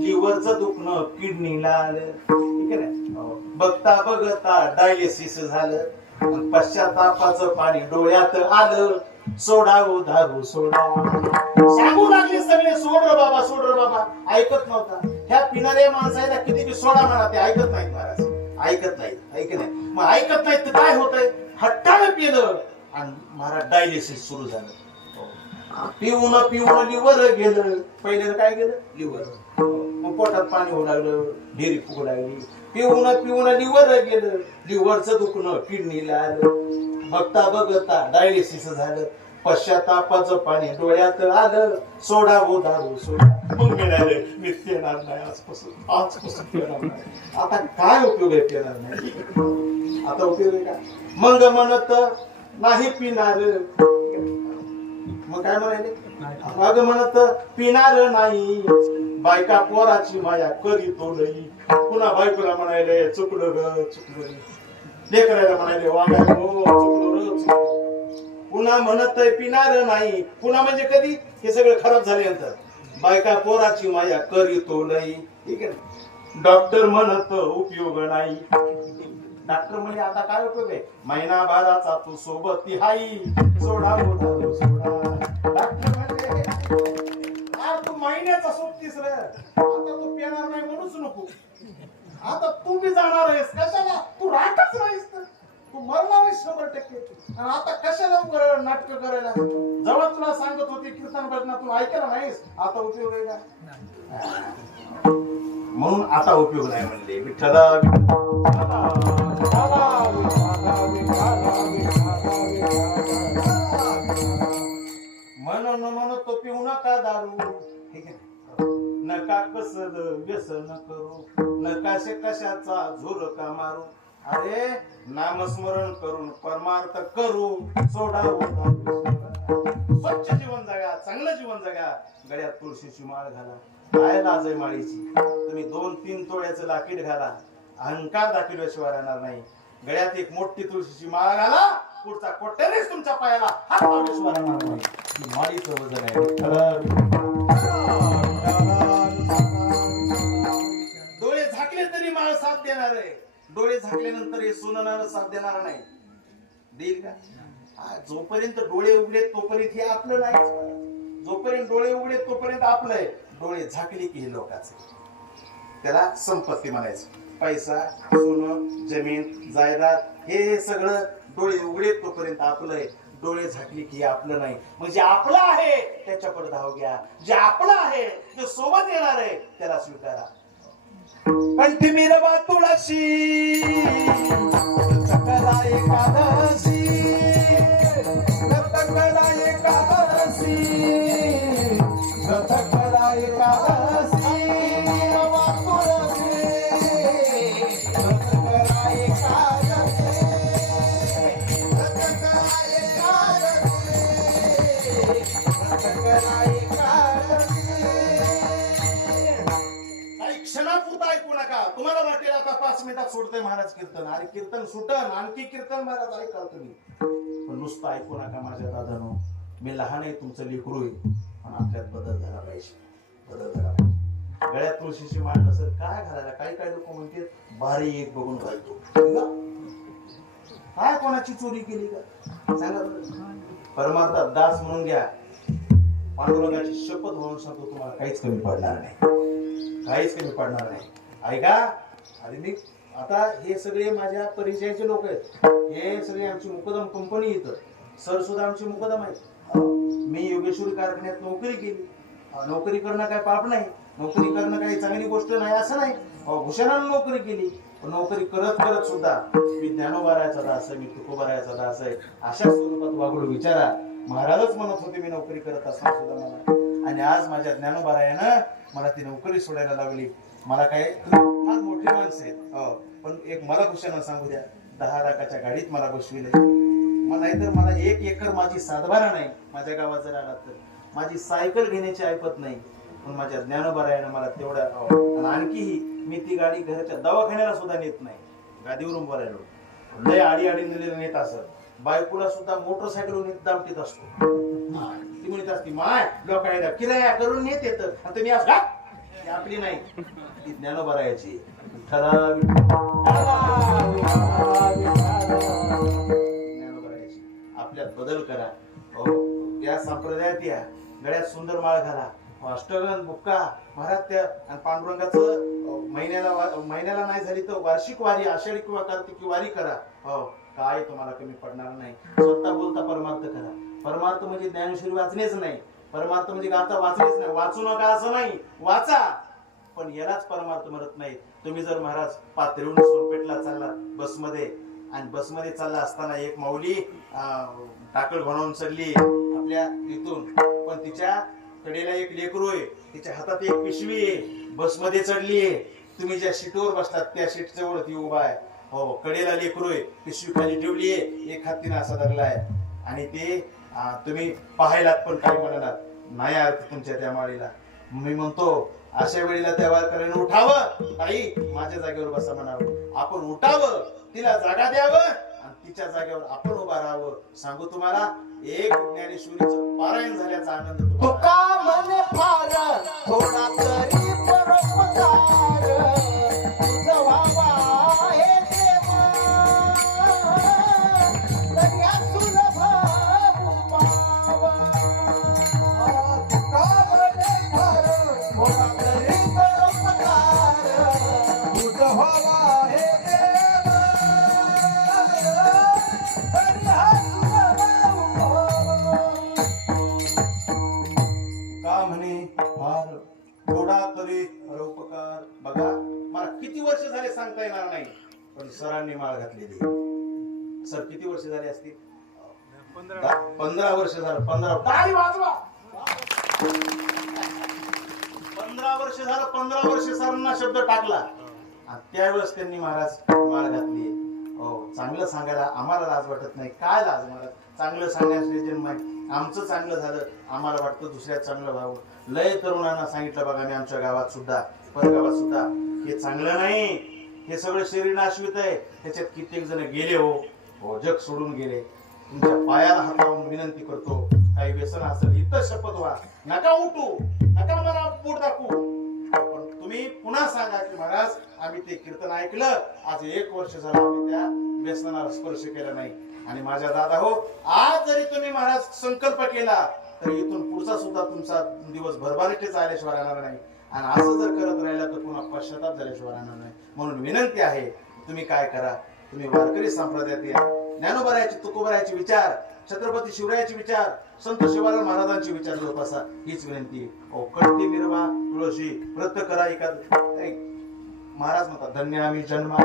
लिव्हरचं दुखणं किडनीला आलं, ठीक आहे ना. बघता बघता डायलिसिस झालं. पश्चातापाचं पाणी डोळ्यात आलं. सोडावं दारू सोडा. सांगू लागले सगळे सोड रे बाबा, सोड रे बाबा. ऐकत नव्हता. ह्या पिणाऱ्या माणसाला किती सोडा म्हणा, ते ऐकत नाहीत महाराज, ऐकत नाहीत. ऐक नाही, मग ऐकत नाहीत तर काय होतंय, हट्टानं पिलं आणि महाराज डायलिसिस सुरू झालं. पिऊन लिव्हर गेलं. पहिल्यांदा काय गेलं, लिव्हर. मग पोटात पाणी होऊ लागलं, ढेरी फुगू लागली. पिऊन लिव्हर गेलं. लिव्हरचं दुखणं किडनीला आलं. बघता बघता डायलिसिस झालं. पश्चातापाचं पाणी डोळ्यात आलं. सोडावं दारू सोडा. मग मिळाले मी पिणार नाही आजपासून पिणार नाही. आता काय उपयोग आहे पिणार नाही, आता उपयोग आहे का. मग म्हणत नाही पिणार, मग काय म्हणाले, मग म्हणत पिणार नाही. बायका पोराची माया करीतो लई. पुन्हा बायकोला म्हणायले चुकलं ग चुकलं. लेकरायला म्हणायले वागायला हो चुकलो र चुकलो. पुन्हा म्हणत पिणार नाही. पुन्हा म्हणजे कधी, हे सगळं खराब झाल्यानंतर. बायका पोराची माया करीतो लई, ठीक आहे. डॉक्टर म्हणत उपयोग नाही. डॉक्टर म्हणजे आता काय उपयोग आहे, महिनाभराचा तू सोबत हाई. सोडावं दारू सोडा. डॉक्टर म्हणजे तू महिन्याचा सोबतीस रे, आता तू पिणार नाही म्हणूच नको. आता तू बी जाणार आहेस कशाला, तू राहतच नाहीस तर तू मरणार आहेस 100%. आणि आता कशाला नाटक करायला, जेव्हा तुला सांगत होती कीर्तन भजनातून ऐकायला नाहीस, आता उपयोग आहे का. म्हणून आता उपयोग नाही म्हणले. विठ्ठला म्हणून म्हणतो पिऊ नका दारू, ठीक आहे. नका कसल व्यसन करू, नका कशाचा झुरका मारू. अरे नामस्मरण करून परमार्थ करू. सोडावं स्वच्छ जीवन जगा, चांगलं जीवन जगा. गळ्यात तुळशीची माळ घाला. काय लाज आहे माळीची. तुम्ही 2-3 तोळ्याचं लाकीड घाला, अहंकार दाखवल्याशिवाय राहणार नाही. गळ्यात एक मोठी तुळशीची माळ घाला, पुढचा कोट्यानेच तुमच्या पायाला हात लावल्याशिवाय राहणार नाही. माळीचं वजन आहे. डोळे झाकले तरी माळ साथ देणार आहे. डोळे झाकल्यानंतर हे सुनणार साथ देणार नाही. देईल का. जोपर्यंत डोळे उघडे तोपर्यंत हे आपलं नाही. जोपर्यंत डोळे उघडे तोपर्यंत आपलं आहे. डोळे झाकले की हे लोकांचे. त्याला संपत्ती म्हणायचं. पैसा, सोनं, जमीन, जायदाद हे सगळं डोळे उघडे तोपर्यंत आपलं आहे. डोळे झाकले की आपलं नाही. म्हणजे आपलं आहे त्याच्याकडे धाव घ्या. जे आपलं आहे जे सोबत येणार आहे त्याला स्वीकारा. कंठी मिरवा तुळशी एकादशी, करा एकादशी, करा एकादशी, मिरवा तुळशी, करा एकादशी, करा एकादशी. काही क्षणापुरता ऐकू नका. तुम्हाला 5 मिनिटात सोडतोय महाराज कीर्तन. अरे कीर्तन सुटन, आणखी कीर्तन महाराज ऐकाल तुम्ही. पण नुसतं ऐकू नका माझ्या दादानो. मी लहान आहे, तुमचं लेकरू आहे, पण आपल्यात बदल झाला पाहिजे. बदल झाला पाहिजे. गळ्यात तुळशीची माळ नसेल काय घालायला? काही काही लोक म्हणते भारी एक बघून घालतो. काय कोणाची चोरी केली का सांगा बरं. परमार्थात दास म्हणून घ्या. पांडुरंगाची शपथ म्हणून सांगतो, तुम्हाला काहीच कमी पडणार नाही, काहीच कमी पडणार नाही. ऐका, अरे मी आता हे सगळे माझ्या परिचयाचे लोक आहेत. हे सगळे आमची मुकदम कंपनी इथं. सर सुद्धा आमची मुकदम आहेत. मी योगेश्वरी कारखान्यात नोकरी केली. नोकरी करणं काय पाप नाही, नोकरी करणं काही चांगली गोष्ट नाही असं नाही. भूषणानं नोकरी केली, पण नोकरी करत करत सुद्धा मी ज्ञानोबारायाचा दास आहे, मी तुकोबारायाचा दास आहे अशा स्वरूपात वागलो. विचारा, महाराजच म्हणत होते मी नोकरी करत असताना सुद्धा मला. आणि आज माझ्या ज्ञानोबारायानं मला ती नोकरी सोडायला लावली. मला काय, फार मोठी माणसं आहेत, पण एक मला भूषणानं सांगू द्या, 10 लाखाच्या गाडीत मला बसविले. नाहीतर मला 1 एकर माझी सातबारा नाही. माझ्या गावात जर आला तर माझी सायकल घेण्याची ऐपत नाही, पण माझ्या ज्ञानोबारायानं मला तेवढ्या. आणखीही मी ती गाडी घराच्या दवाखान्याला सुद्धा नेत नाही. गादीवरून बोलायलो, लय आडी नेत असत. बायकोला सुद्धा मोटरसायकल नेत दामटीत असतो. ती म्हणत असती, माय लोकांना किराया करून नेत येतं, आता मी आपली नाही, ती ज्ञानोबारायाची. ज्ञानोबारायाची. आपल्यात बदल करा. या संप्रदायात या, गळ्यात सुंदर माळ घाला, अष्टगंध बुक्का महाराज त्या. आणि पांडुरंगाचं महिन्याला नाही झाली तर वार्षिक वारी, आषाढी किंवा कार्तिकी वारी करा. काय तुम्हाला कमी पडणार नाही. स्वतः बोलता परमार्थ करा. परमार्थ म्हणजे ज्ञानेश्वरी वाचणेच नाही, परमार्थ म्हणजे गाता वाचणेच नाही. वाचू नका असं नाही, वाचा, पण यालाच परमार्थ म्हणत नाही. तुम्ही जर महाराज पातळीहून सोनपेठला चालला बसमध्ये, आणि बसमध्ये चालला असताना एक माऊली टाकळ बनवून चढली आपल्या इथून, पण तिच्या कडेला एक लेकरू आहे, तिच्या हातात एक पिशवी आहे, बसमध्ये चढलीये. तुम्ही ज्या सीटवर बसतात त्या सीट जवळ ती उभा आहे. कडेला लेकरू आहे, पिशवी खाली ठेवलीये, एक हात तिने असा धरलाय. आणि ते तुम्ही पाहायलात पण काही म्हणणार नाही अर्थ तुमच्या त्या माळीला. मी म्हणतो अशा वेळेला त्या वारकऱ्याने उठावं, ताई माझ्या जागेवर बसा म्हणावं. आपण उठावं, तिला जागा द्यावं, आणि तिच्या जागेवर आपण उभा राहावं. सांगू तुम्हाला, एक ज्ञानेश्वरीचं पारायण झाल्याचा आनंद तुका म्हणे फार थोडा तरी परोपकार तुझं व्हावा हे देवा, तरी असून भाऊ पावा. तुका म्हणे फार थोडा तरी परोपकार तुझं व्हावा हे देवा, तरी असून फार थोडा तरी परोपकार. बघा, मला किती वर्ष झाले सांगता येणार नाही, पण सरांनी माळ घातलेली. सर किती वर्ष झाली असतील? 15 वर्ष झालं. 15 टाळी वाजवा. 15 वर्ष झालं. 15 वर्ष सरांना शब्द टाकला, त्यावेळेस त्यांनी महाराज माळ घातली. चांगलं सांगायला आम्हाला लाज वाटत नाही. काय लाज महाराज, चांगलं सांगण्याचे जन्म आहे. आमचं चांगलं झालं, आम्हाला वाटतं दुसऱ्यात चांगलं व्हावं. लय तरुणांना सांगितलं बघा मी, आमच्या गावात सुद्धा, परगावात सुद्धा, हे चांगलं नाही, हे सगळं शरीर नाशवित आहे. त्याच्यात कित्येक जण गेले, जग सोडून गेले. तुमच्या पायाला हात लावून विनंती करतो, काही व्यसन असेल इथं शपथ व्हा, नका उठू, नका मला पोट दाखवू, पण तुम्ही पुन्हा सांगा की महाराज आम्ही ते कीर्तन ऐकलं, आज 1 वर्ष झालं आम्ही त्या व्यसनाला स्पर्श केला नाही. आणि माझ्या दादा हो, आज जरी तुम्ही महाराज संकल्प केला तर इथून पुढचा सुद्धा तुमचा दिवस भरभराटीच आल्याशिवाय राहणार नाही. आणि असं जर करत राहिला तर पुन्हा पश्चाताप झाल्याशिवाय राहणार नाही. म्हणून विनंती आहे, तुम्ही काय करा, तुम्ही वारकरी संप्रदायात या. ज्ञानोबारायाचे, तुकोबारायाचे विचार, छत्रपती शिवरायाचे विचार, संत शिवालाल महाराजांचे विचार जोपासा, हीच विनंती. कडती मिरवा तुळशी व्रत करा एखाद. महाराज म्हणतात, धन्य आम्ही जन्मा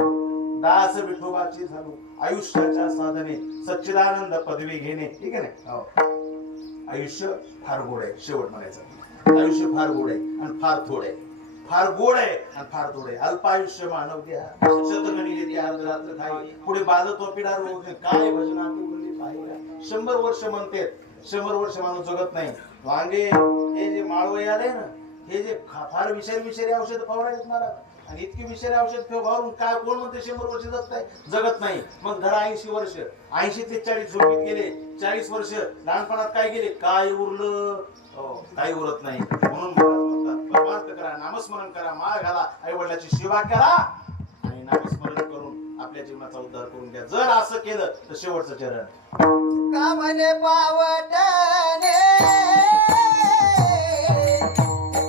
दास विठोबाची झालो, आयुष्याच्या साधने सच्चिदानंद पदवी घेणे. ठीक आहे ना? आयुष्य फार गोड आहे. शेवट म्हणायचं, आयुष्य फार गोड आहे आणि फार थोड आहे. फार गोड आहे आणि फार थोड आहे. अल्पायुष्य मानव द्या, शतगणी द्या, अर्धरात्र खाई, पुढे बाजतो पिडा रोग काय भजनात उरले पाहिला. 100 वर्ष म्हणते, 100 वर्ष माणूस जगत नाही. वांगे हे जे माळवई आले ना, हे जे फार विषारी औषध फवारायला मला आणि इतकी विषारी औषध फवारून काय कोण म्हणते 100 वर्ष जगत नाही. मग धरा 80 वर्ष, 80 ते 40 झोपीत गेले, 40 वर्ष लहानपणात काय गेले, काय उरलं, काही उरत नाही. म्हणून म्हणतात परमार्थ करा, नामस्मरण करा, माळ घाला, आई वडिलाची सेवा करा आणि नामस्मरण करून आपल्या जीवनाचा उद्धार करून घ्या. जर असं केलं तर शेवटचं चरण का म्हणे पावटणे,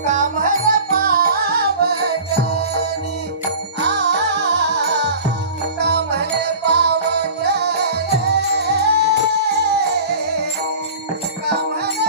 का म्हणे पावटणी, का म्हणे पावटणे, का म्हणे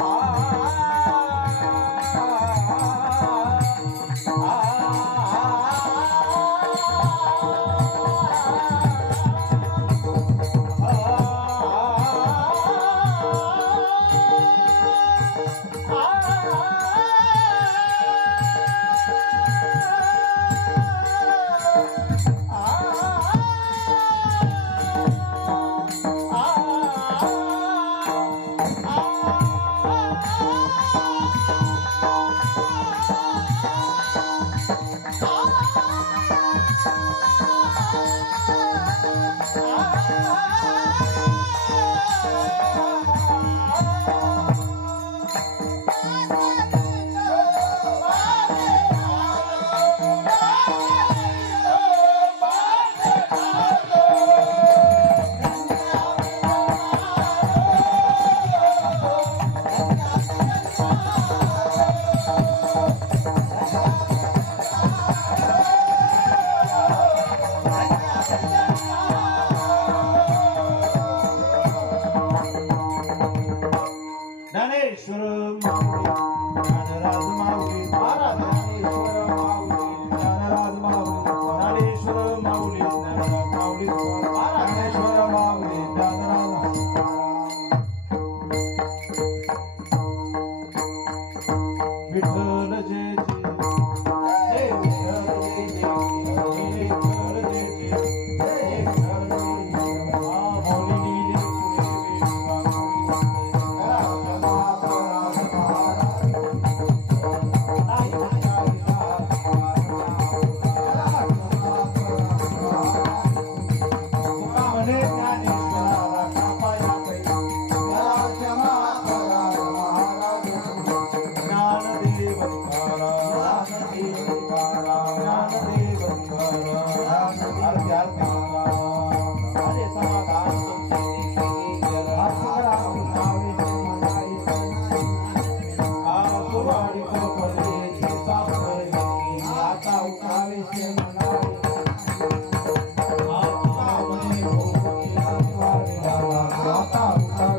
आ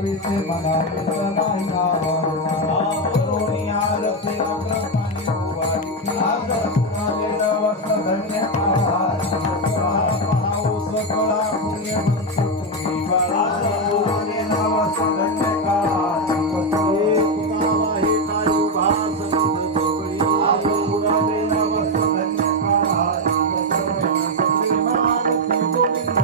विषय म्हणावे नाही आवडणार दोन्ही आरती अग्रस्थानी उभारी आज तुम्हाला वस्त्र धन्य आहार पाऊस कळा पुण्य म्हणतो तुम्ही बाळा तुम्हाला वस्त्र धन्य काळ तुकावा हे काळू भास जोगळी आज उडालेला वस्त्र धन्य काळ मारुती गोविंद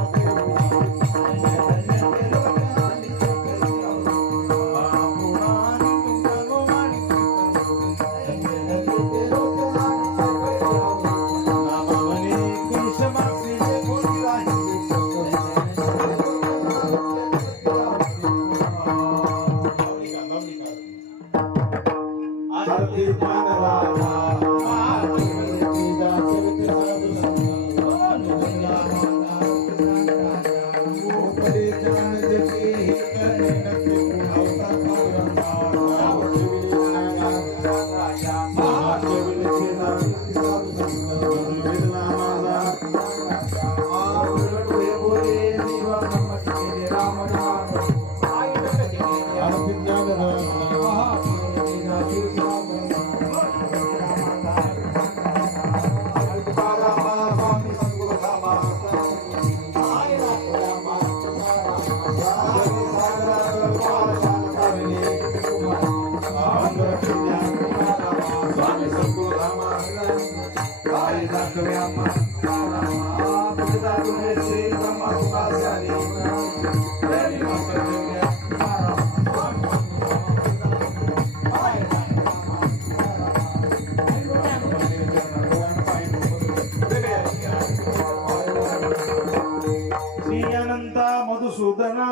श्री अनंत मधुसूदना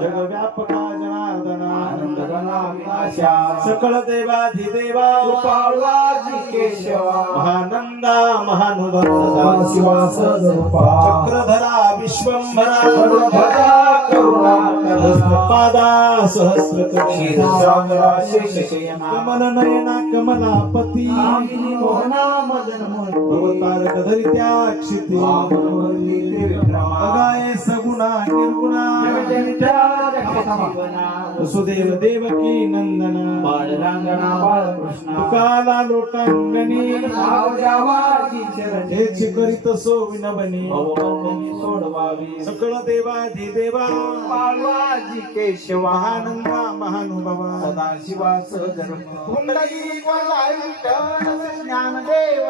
जगव्यापका जनार्दना सकळ देवाधिदेवा केशवा महानंदा महानुभावा शिवास चक्रधरा विश्वंभरा पादा सहस्र कमल नयना कमलापती भगवतारक धरित्या क्षिती अगाये सगुणा निर्गुणा वसुदेव देवकी नंदन तुकाला लोटांगणी हेच करीत सो विनबनी सकळ देवाधिदेवा केशवा महानंदा महानुभावा सदाशिवास ज्ञानदेव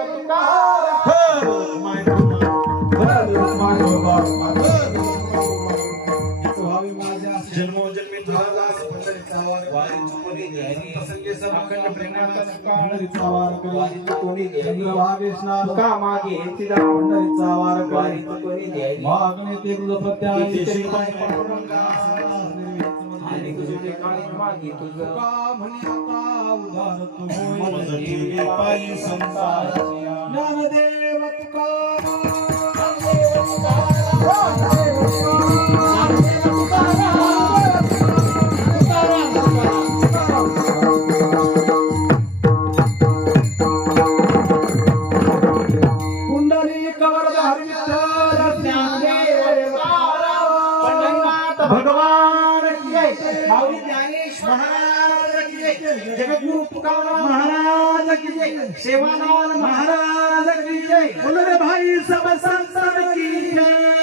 जन्मोजन्मी तुझा दास पंढरीचा वार वारी चुकली ध्यानी अखंड प्रेमाचा पंढरीचा वार वारी चुकली ध्यानी भावेशनाथ का मागे तिला पंढरीचा वार वारी चुकली ध्यानी मागणे ते तुझ प्रत्याय आणि तुझे काळी मागे तुझं का म्हणे आता उदार तू होय पायी संसाराची ज्ञानदेव भगवान की जय माऊली ज्ञानेश महाराज की जय जगद्गुरु तुकाराम महाराज की जय सेवालाल महाराज की जय बोलो रे भाई सब संतन की जय।